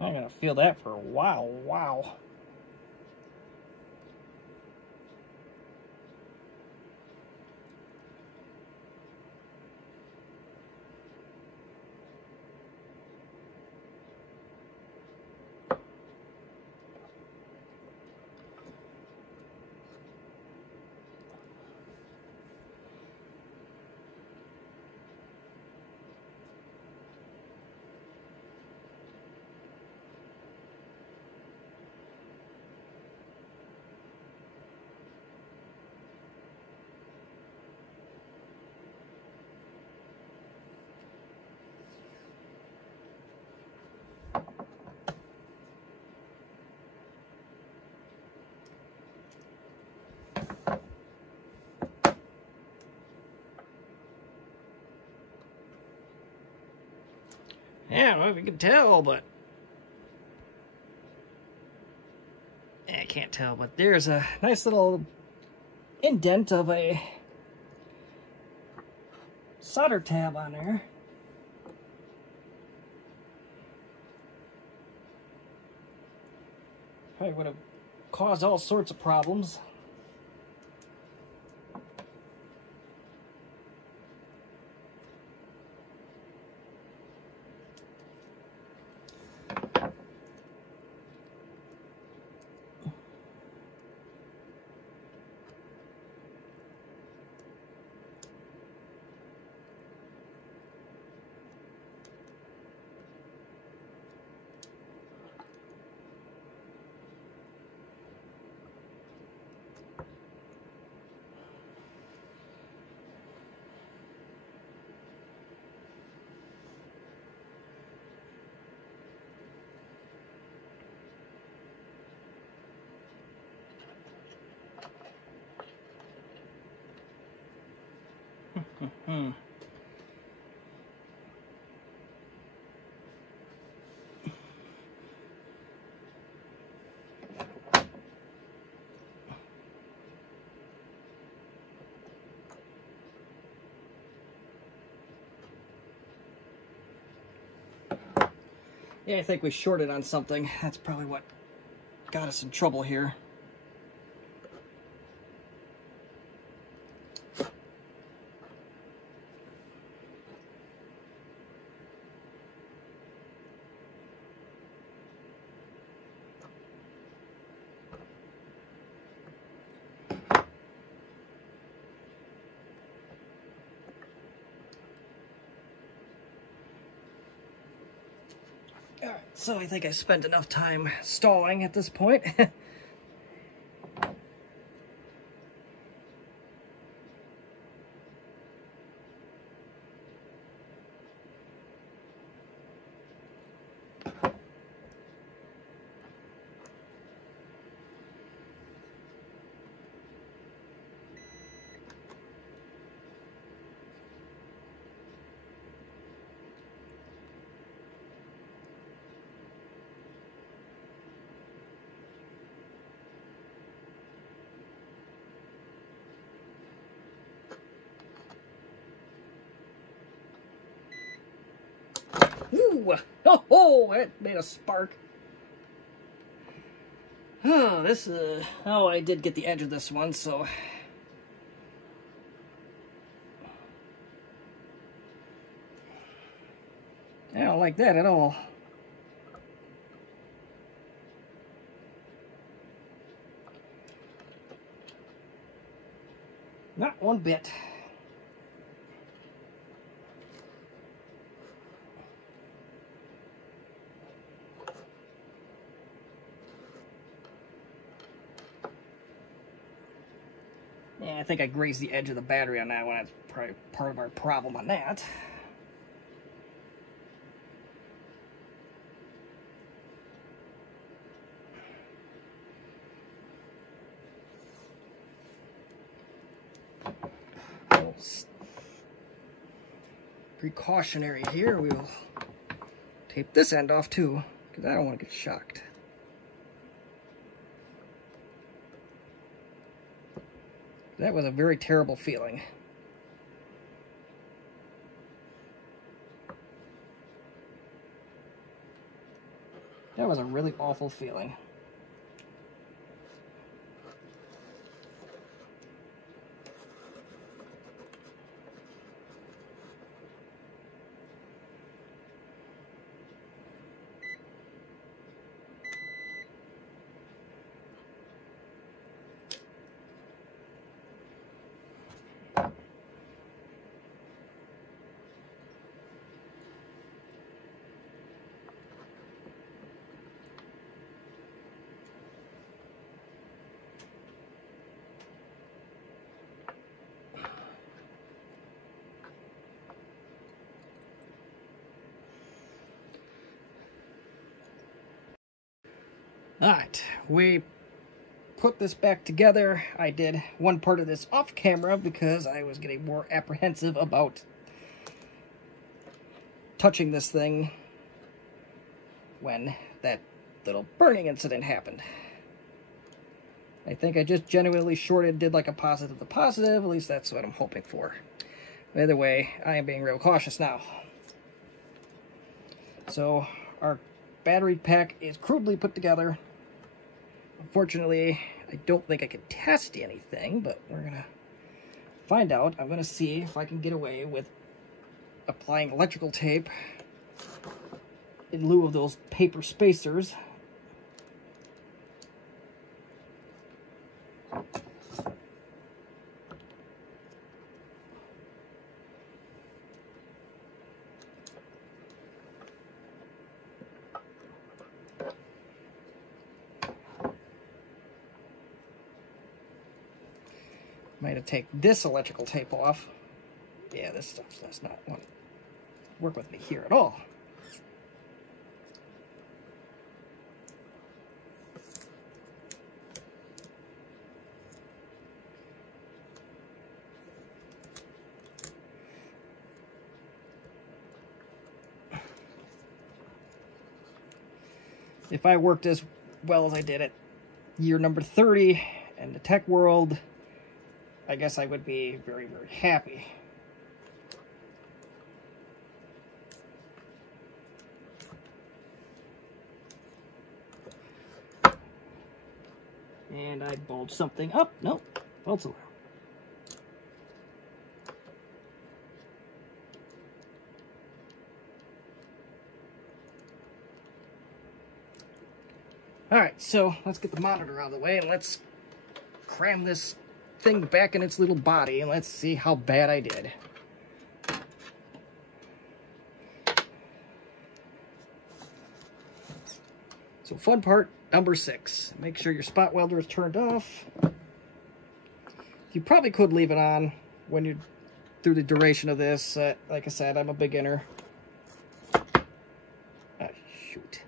I'm gonna feel that for a while. Wow. I don't know if you can tell, but I can't tell, but there's a nice little indent of a solder tab on there. Probably would have caused all sorts of problems. Yeah, I think we shorted on something. That's probably what got us in trouble here. Alright, so I think I spent enough time stalling at this point. Ooh! Oh, it made a spark. Oh, this is... Oh, I did get the edge of this one, so... I don't like that at all. Not one bit. Yeah, I think I grazed the edge of the battery on that one. That's probably part of our problem on that. Precautionary here, we will tape this end off too, because I don't want to get shocked. That was a very terrible feeling. That was a really awful feeling. Alright, we put this back together. I did one part of this off camera because I was getting more apprehensive about touching this thing when that little burning incident happened. I think I just genuinely shorted, did like a positive to positive. At least that's what I'm hoping for. Either way, I am being real cautious now. So our battery pack is crudely put together. Unfortunately, I don't think I can test anything, but we're gonna find out. I'm gonna see if I can get away with applying electrical tape in lieu of those paper spacers. Might have taken this electrical tape off. Yeah, this stuff does not want to work with me here at all. If I worked as well as I did at year number 30 in the tech world, I guess I would be very, very happy. And I bulged something up. Nope, bolts around. Alright, so let's get the monitor out of the way and let's cram this thing back in its little body and let's see how bad I did. So fun part number 6. Make sure your spot welder is turned off. You probably could leave it on when you're through the duration of this. Like I said, I'm a beginner. Ah, shoot.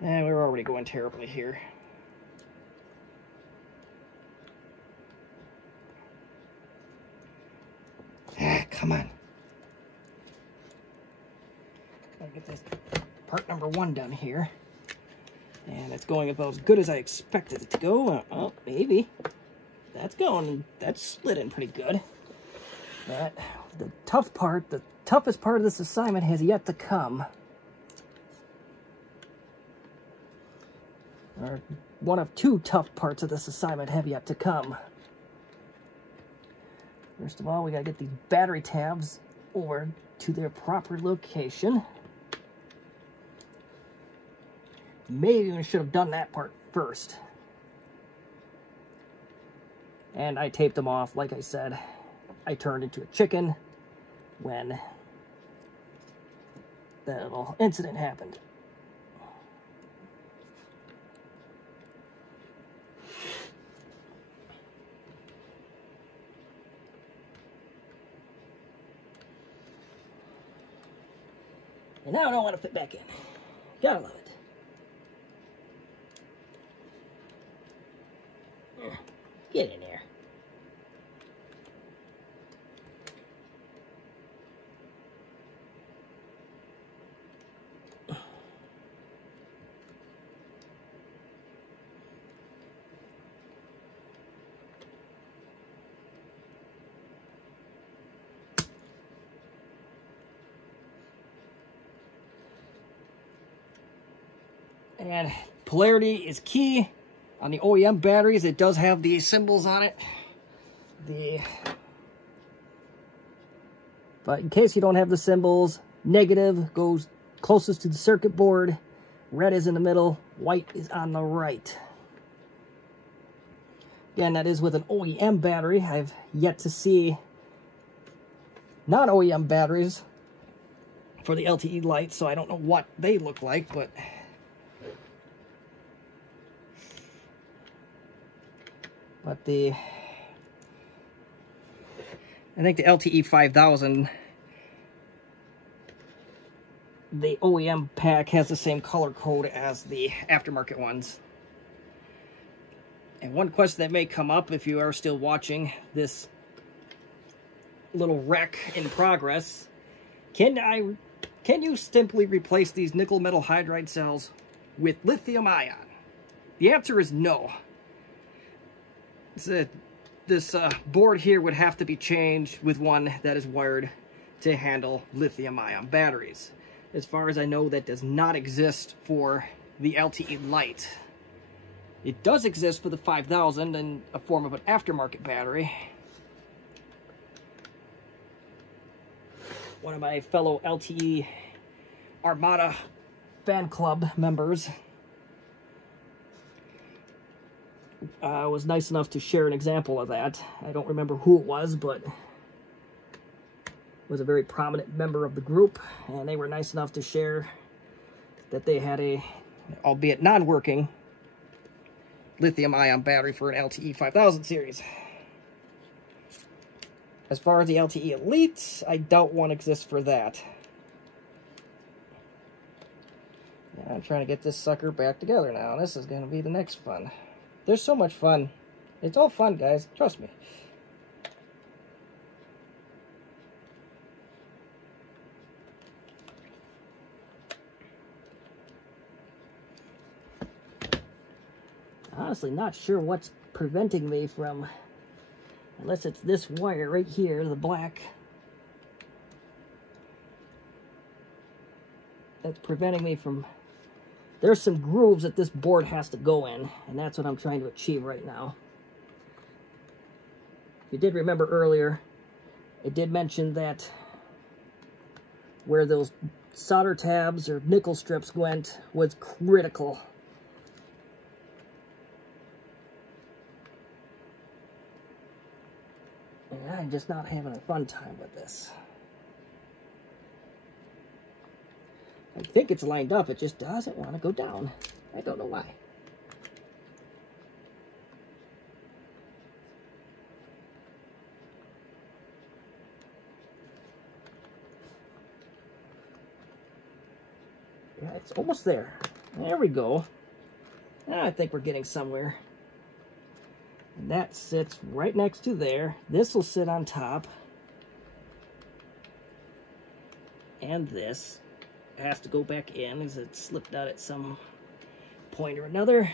And we're already going terribly here. Ah, come on. I'll get this part number 1 done here. And it's going about as good as I expected it to go. Oh, maybe. That's going, that's split in pretty good. But the tough part, the toughest part of this assignment has yet to come. Or one of 2 tough parts of this assignment have yet to come. First of all, we gotta get these battery tabs over to their proper location. Maybe we should have done that part first. And I taped them off, like I said. I turned into a chicken when that little incident happened. And now I don't want to fit back in. Gotta love it. Get in there. And polarity is key. On the OEM batteries, it does have the symbols on it. But in case you don't have the symbols, negative goes closest to the circuit board, red is in the middle, white is on the right. Again, that is with an OEM battery. I've yet to see non-OEM batteries for the LTE Lite, so I don't know what they look like, but I think the LTE 5000, the OEM pack has the same color code as the aftermarket ones. And one question that may come up if you are still watching this little wreck in progress, can can you simply replace these nickel metal hydride cells with lithium ion? The answer is no. This board here would have to be changed with one that is wired to handle lithium ion batteries. As far as I know, that does not exist for the LTE Lite. It does exist for the 5000 in a form of an aftermarket battery. One of my fellow LTE Armada fan club members was nice enough to share an example of that. I don't remember who it was, but was a very prominent member of the group, and they were nice enough to share that they had a, albeit non-working, lithium-ion battery for an LTE 5000 series. As far as the LTE Elite, I doubt one exists for that. Yeah, I'm trying to get this sucker back together now. This is going to be the next fun. There's so much fun. It's all fun, guys. Trust me. Honestly, not sure what's preventing me from, unless it's this wire right here, the black, that's preventing me from, there's some grooves that this board has to go in, and that's what I'm trying to achieve right now. If you did remember earlier, I did mention that where those solder tabs or nickel strips went was critical. And I'm just not having a fun time with this. I think it's lined up, it just doesn't want to go down. I don't know why. Yeah, it's almost there. There we go. I think we're getting somewhere. And that sits right next to there. This will sit on top. And this has to go back in as it slipped out at some point or another.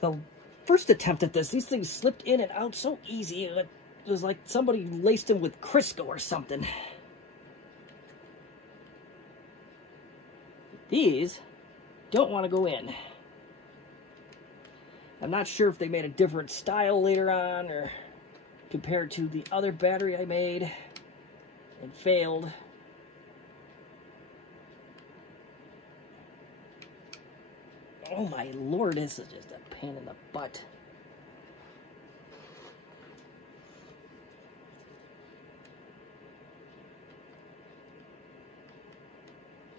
The first attempt at this, these things slipped in and out so easy. It was like somebody laced them with Crisco or something. These don't want to go in. I'm not sure if they made a different style later on or compared to the other battery I made and failed. Oh my lord, this is just a pain in the butt.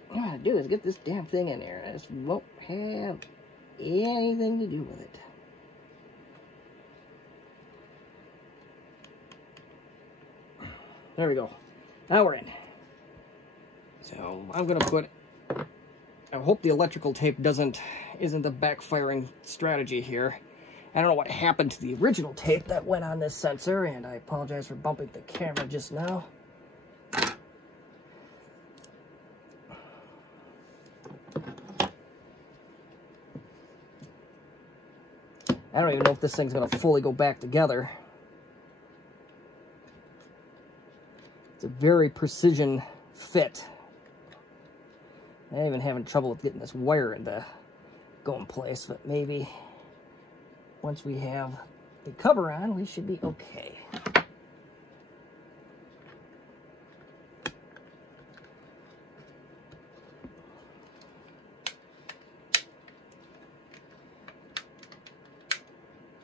What I gotta do is get this damn thing in there. I just won't have anything to do with it. There we go. Now we're in. So I'm gonna put, I hope the electrical tape isn't a backfiring strategy here. I don't know what happened to the original tape that went on this sensor, and I apologize for bumping the camera just now. I don't even know if this thing's going to fully go back together. It's a very precision fit. I'm even having trouble with getting this wire into go in place, but maybe once we have the cover on, we should be okay.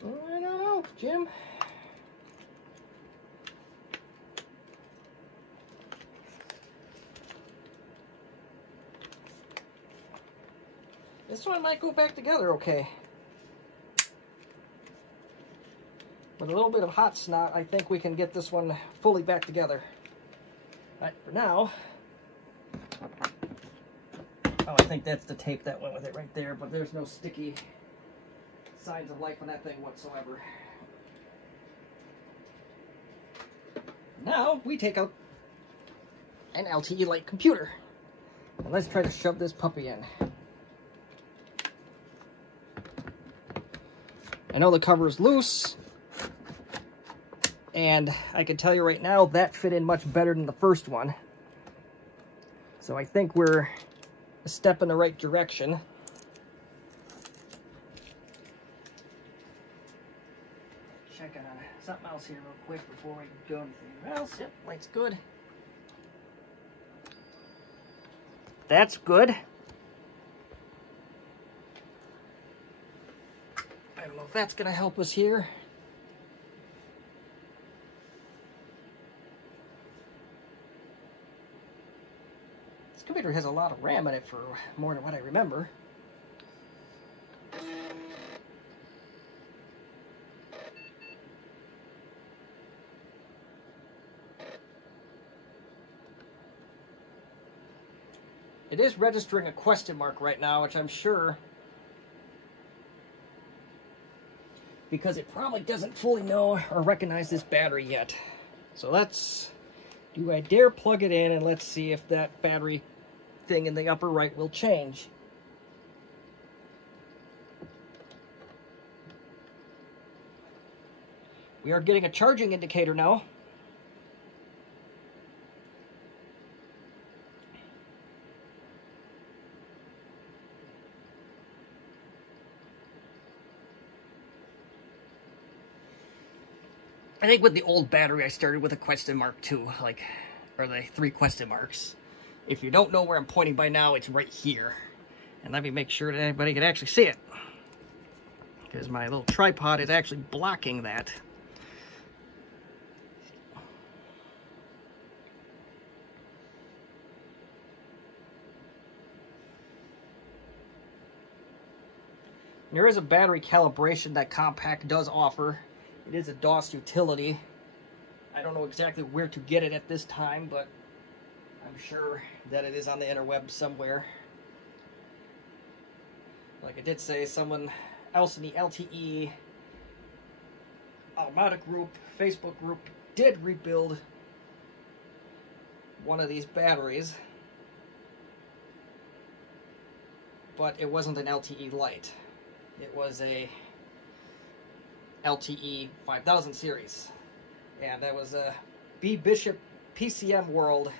I don't know, Jim. This one might go back together okay. With a little bit of hot snot, I think we can get this one fully back together. All right, for now, Oh, I think that's the tape that went with it right there, but there's no sticky signs of life on that thing whatsoever. Now we take out an LTE Lite computer. And let's try to shove this puppy in. I know the cover is loose, and I can tell you right now that fit in much better than the first one. So I think we're a step in the right direction. Check on something else here real quick before we go anything else. Yep, light's good. That's good. I don't know if that's going to help us here. This computer has a lot of RAM in it for more than what I remember. It is registering a question mark right now, which I'm sure, because it probably doesn't fully know or recognize this battery yet. So let's, do I dare plug it in, and let's see if that battery thing in the upper right will change. We are getting a charging indicator now. I think with the old battery, I started with a question mark too, like, or the 3 question marks. If you don't know where I'm pointing by now, it's right here. And let me make sure that anybody can actually see it, because my little tripod is actually blocking that. There is a battery calibration that Compaq does offer. It is a DOS utility. I don't know exactly where to get it at this time, but I'm sure that it is on the interweb somewhere. Like I did say, someone else in the LTE automotive group, Facebook group, did rebuild one of these batteries, but it wasn't an LTE Lite. It was a LTE 5000 series, and that was a BBISHOPPCM'S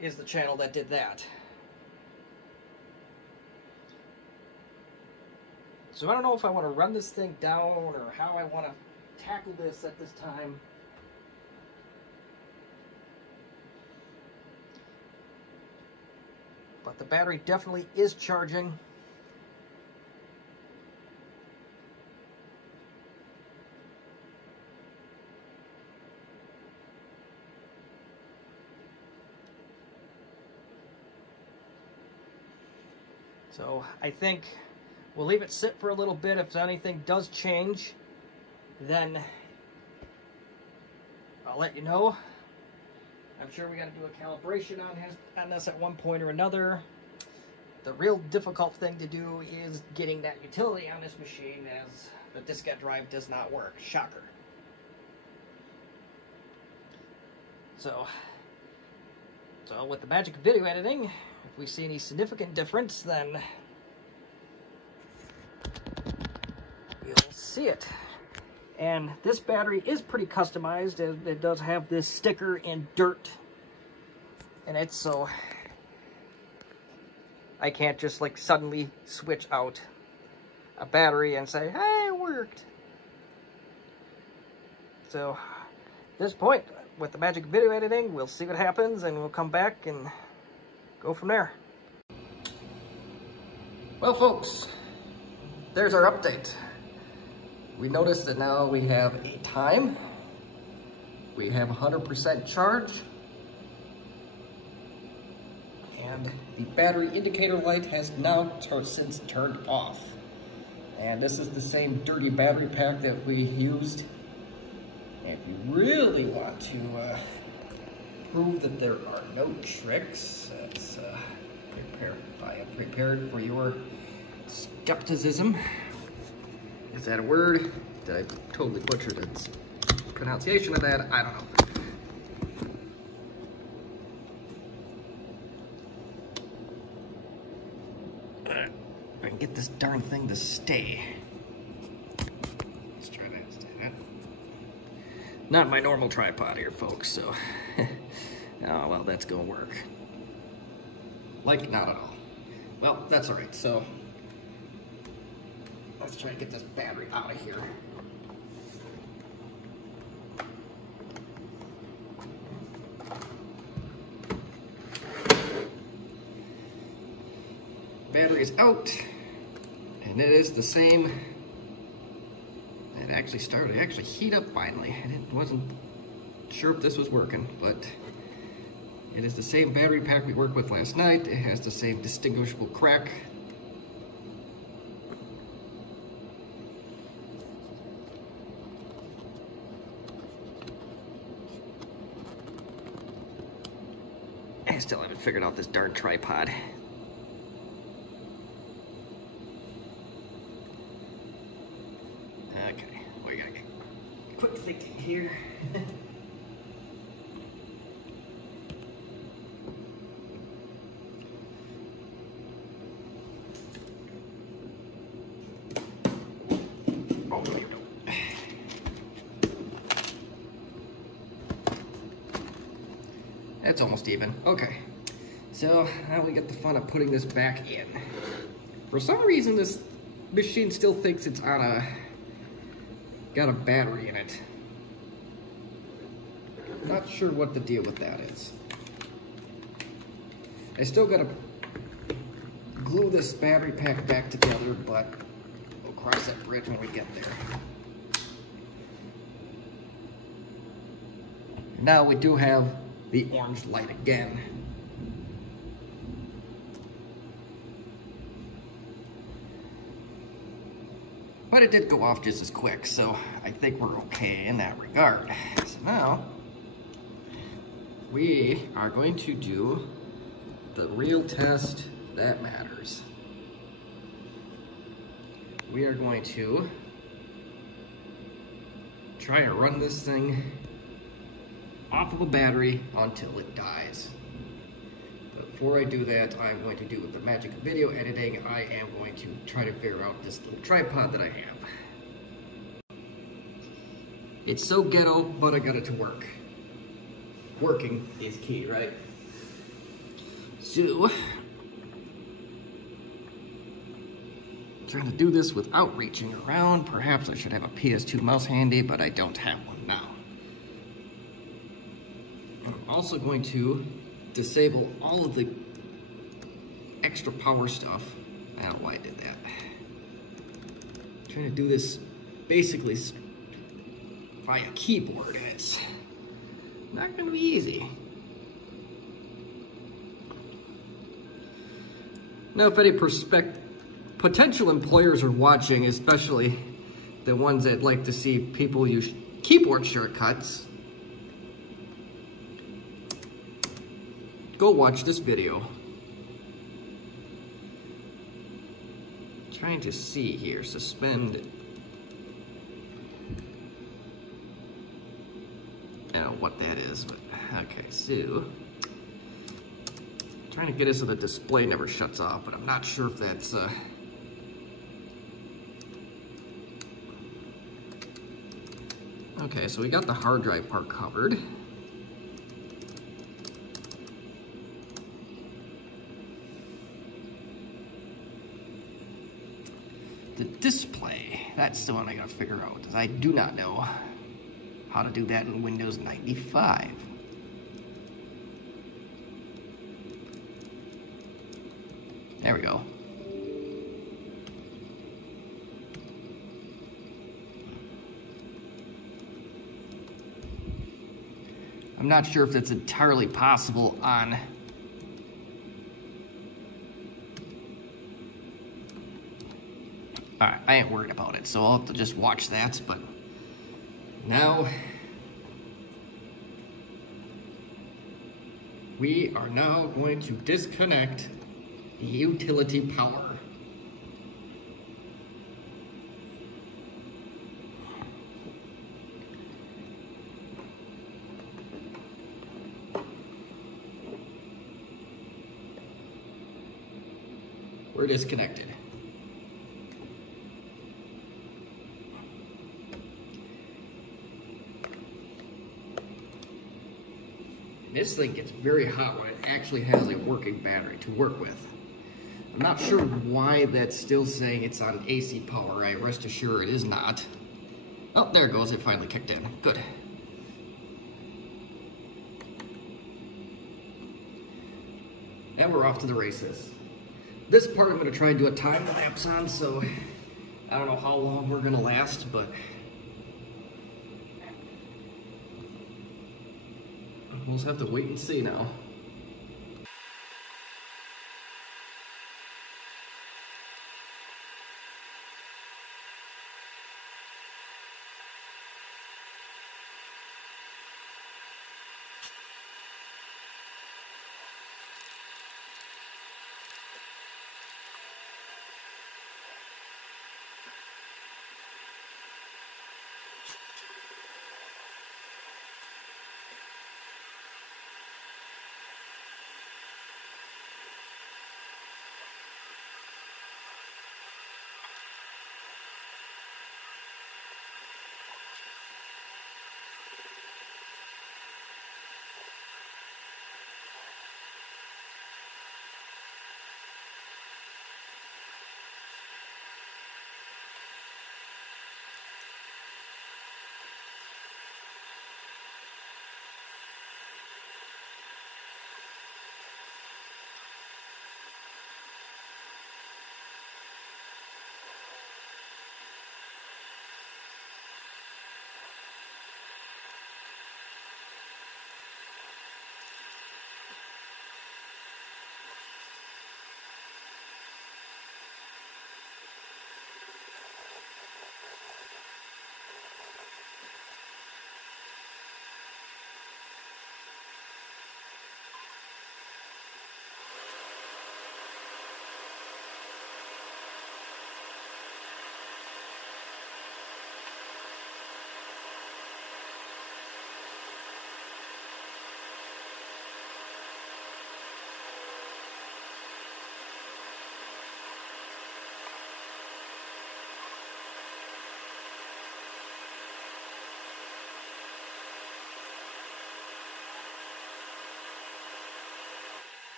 is the channel that did that. So I don't know if I want to run this thing down or how I want to tackle this at this time. But the battery definitely is charging. So I think we'll leave it sit for a little bit. If anything does change, then I'll let you know. I'm sure we got to do a calibration on this at one point or another. The real difficult thing to do is getting that utility on this machine, as the diskette drive does not work. Shocker. So with the magic of video editing, if we see any significant difference, then we'll see it. And this battery is pretty customized. It does have this sticker in dirt in it, so I can't just like suddenly switch out a battery and say, hey, it worked. So at this point, with the magic of video editing, we'll see what happens, and we'll come back and go from there. Well, folks, there's our update. We noticed that now we have a time. We have 100% charge. And the battery indicator light has now since turned off. And this is the same dirty battery pack that we used. And if you really want to prove that there are no tricks, let's I am prepared for your skepticism. Is that a word? Did I totally butcher the pronunciation of that? I don't know. I can get this darn thing to stay. Let's try that instead. Not my normal tripod here, folks, so... oh, well, that's gonna work. Like, not at all. Well, that's alright, so... let's try to get this battery out of here. Battery is out, and it is the same. It actually started to heat up finally. I wasn't sure if this was working, but it is the same battery pack we worked with last night. It has the same distinguishable crack. I still haven't figured out this darn tripod. Okay, we gotta get quick thinking here. Oh, there we go. That's almost even. Okay, so now we get the fun of putting this back in. For some reason, this machine still thinks it's on got a battery in it. Not sure what the deal with that is. I still gotta glue this battery pack back together, but we'll cross that bridge when we get there. Now we do have the orange light again. But it did go off just as quick, so I think we're okay in that regard. So now, we are going to do the real test that matters. We are going to try to run this thing off of a battery until it dies. But before I do that, I'm going to do with the magic of video editing, I am going to try to figure out this little tripod that I have. It's so ghetto, but I got it to work. Working is key, right? So, trying to do this without reaching around. Perhaps I should have a PS2 mouse handy, but I don't have one now. I'm also going to disable all of the extra power stuff. I don't know why I did that. I'm trying to do this basically via keyboard, and it's not going to be easy. Now, if any potential employers are watching, especially the ones that like to see people use keyboard shortcuts, go watch this video. Trying to see here, suspend. I don't know what that is, but okay, so trying to get it so the display never shuts off, but I'm not sure if that's okay, so we got the hard drive part covered. The display, that's the one I gotta figure out, because I do not know how to do that in Windows 95. There we go. I'm not sure if that's entirely possible on Alright, I ain't worried about it, so I'll have to just watch that, but now we are now going to disconnect utility power. We're disconnected. This thing gets very hot when it actually has a working battery to work with. I'm not sure why that's still saying it's on AC power, right? Rest assured it is not. Oh, there it goes, it finally kicked in. Good. And we're off to the races. This part I'm going to try and do a time lapse on, so I don't know how long we're going to last, but we'll just have to wait and see now.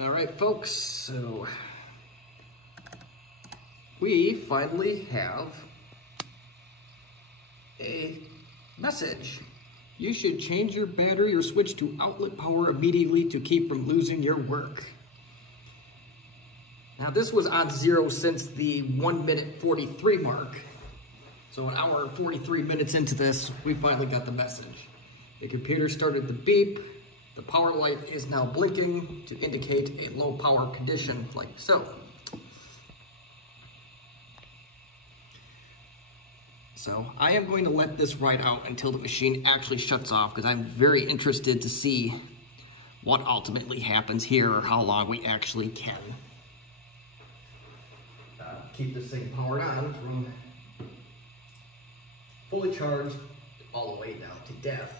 All right, folks, so we finally have a message. You should change your battery or switch to outlet power immediately to keep from losing your work. Now this was on 0 since the 1:43 mark. So an hour and 43 minutes into this, we finally got the message. The computer started to beep. The power light is now blinking to indicate a low power condition, like so. So I am going to let this ride out until the machine actually shuts off, because I'm very interested to see what ultimately happens here or how long we actually can keep this thing powered on from fully charged all the way down to death.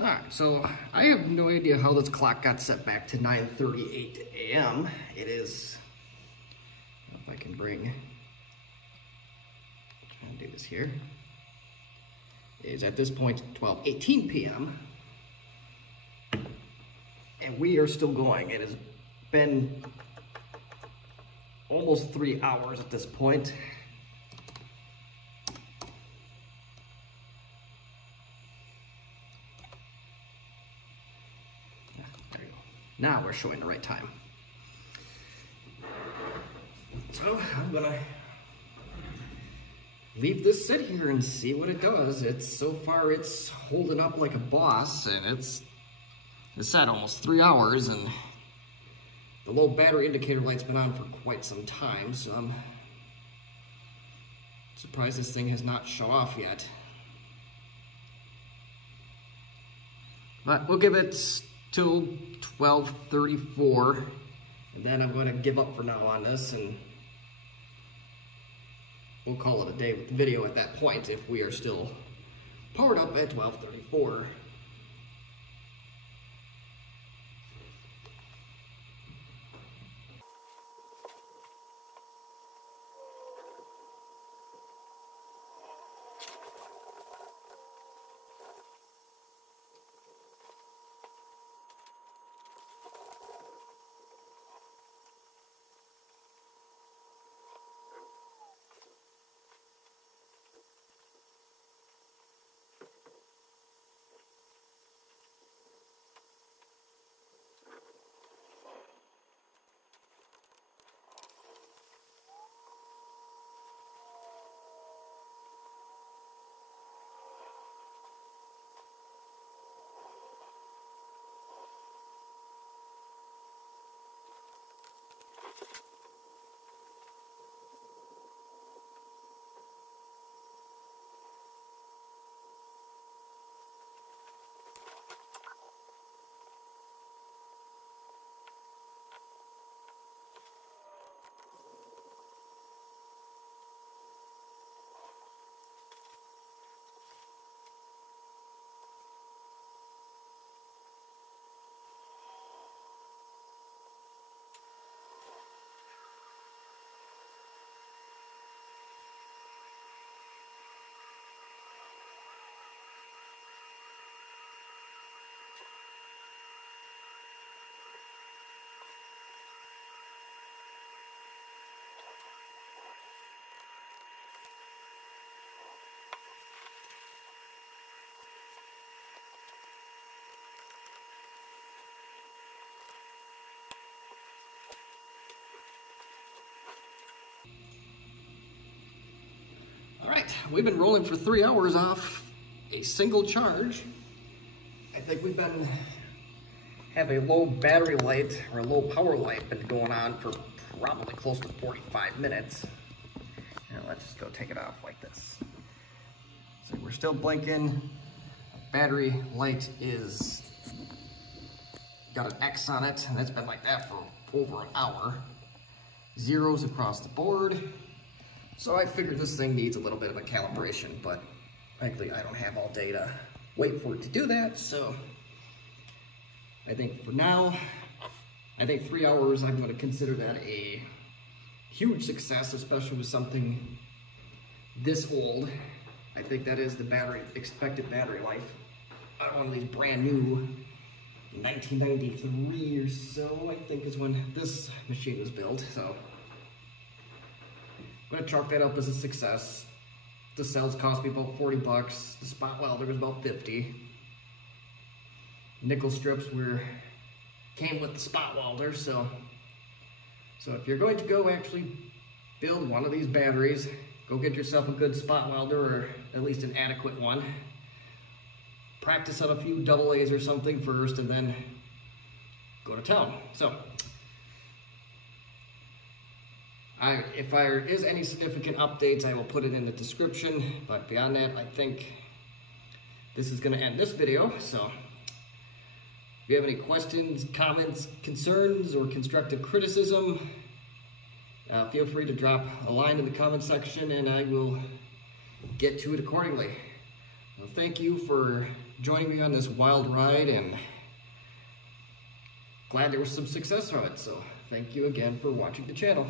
Alright, so I have no idea how this clock got set back to 9:38 a.m. It is, if I can bring, trying to do this here, it is at this point 12:18 p.m. and we are still going. It has been almost 3 hours at this point. There you go. Now we're showing the right time. So I'm gonna leave this sit here and see what it does. So far it's holding up like a boss, and it's at almost 3 hours, and the low battery indicator light's been on for quite some time, so I'm surprised this thing has not shut off yet. But we'll give it till 12:34, and then I'm going to give up for now on this, and we'll call it a day with the video at that point if we are still powered up at 12:34. We've been rolling for 3 hours off a single charge. I think we've been have a low battery light or a low power light been going on for probably close to 45 minutes. Now let's just go take it off like this. So we're still blinking. Battery light is got an X on it, and it's been like that for over an hour. Zeros across the board. So I figured this thing needs a little bit of a calibration, but frankly, I don't have all day to wait for it to do that. So I think for now, I think 3 hours, I'm going to consider that a huge success, especially with something this old. I think that is the expected battery life on one of these brand new 1993 or so, I think is when this machine was built. So I'm gonna chalk that up as a success. The cells cost me about 40 bucks. The spot welder was about 50. Nickel strips came with the spot welder, so if you're going to go actually build one of these batteries, go get yourself a good spot welder, or at least an adequate one. Practice on a few AA's or something first, and then go to town. So if there is any significant updates, I will put it in the description. But beyond that, I think this is going to end this video. So if you have any questions, comments, concerns, or constructive criticism, feel free to drop a line in the comment section, and I will get to it accordingly. Well, thank you for joining me on this wild ride, and glad there was some success from it. So thank you again for watching the channel.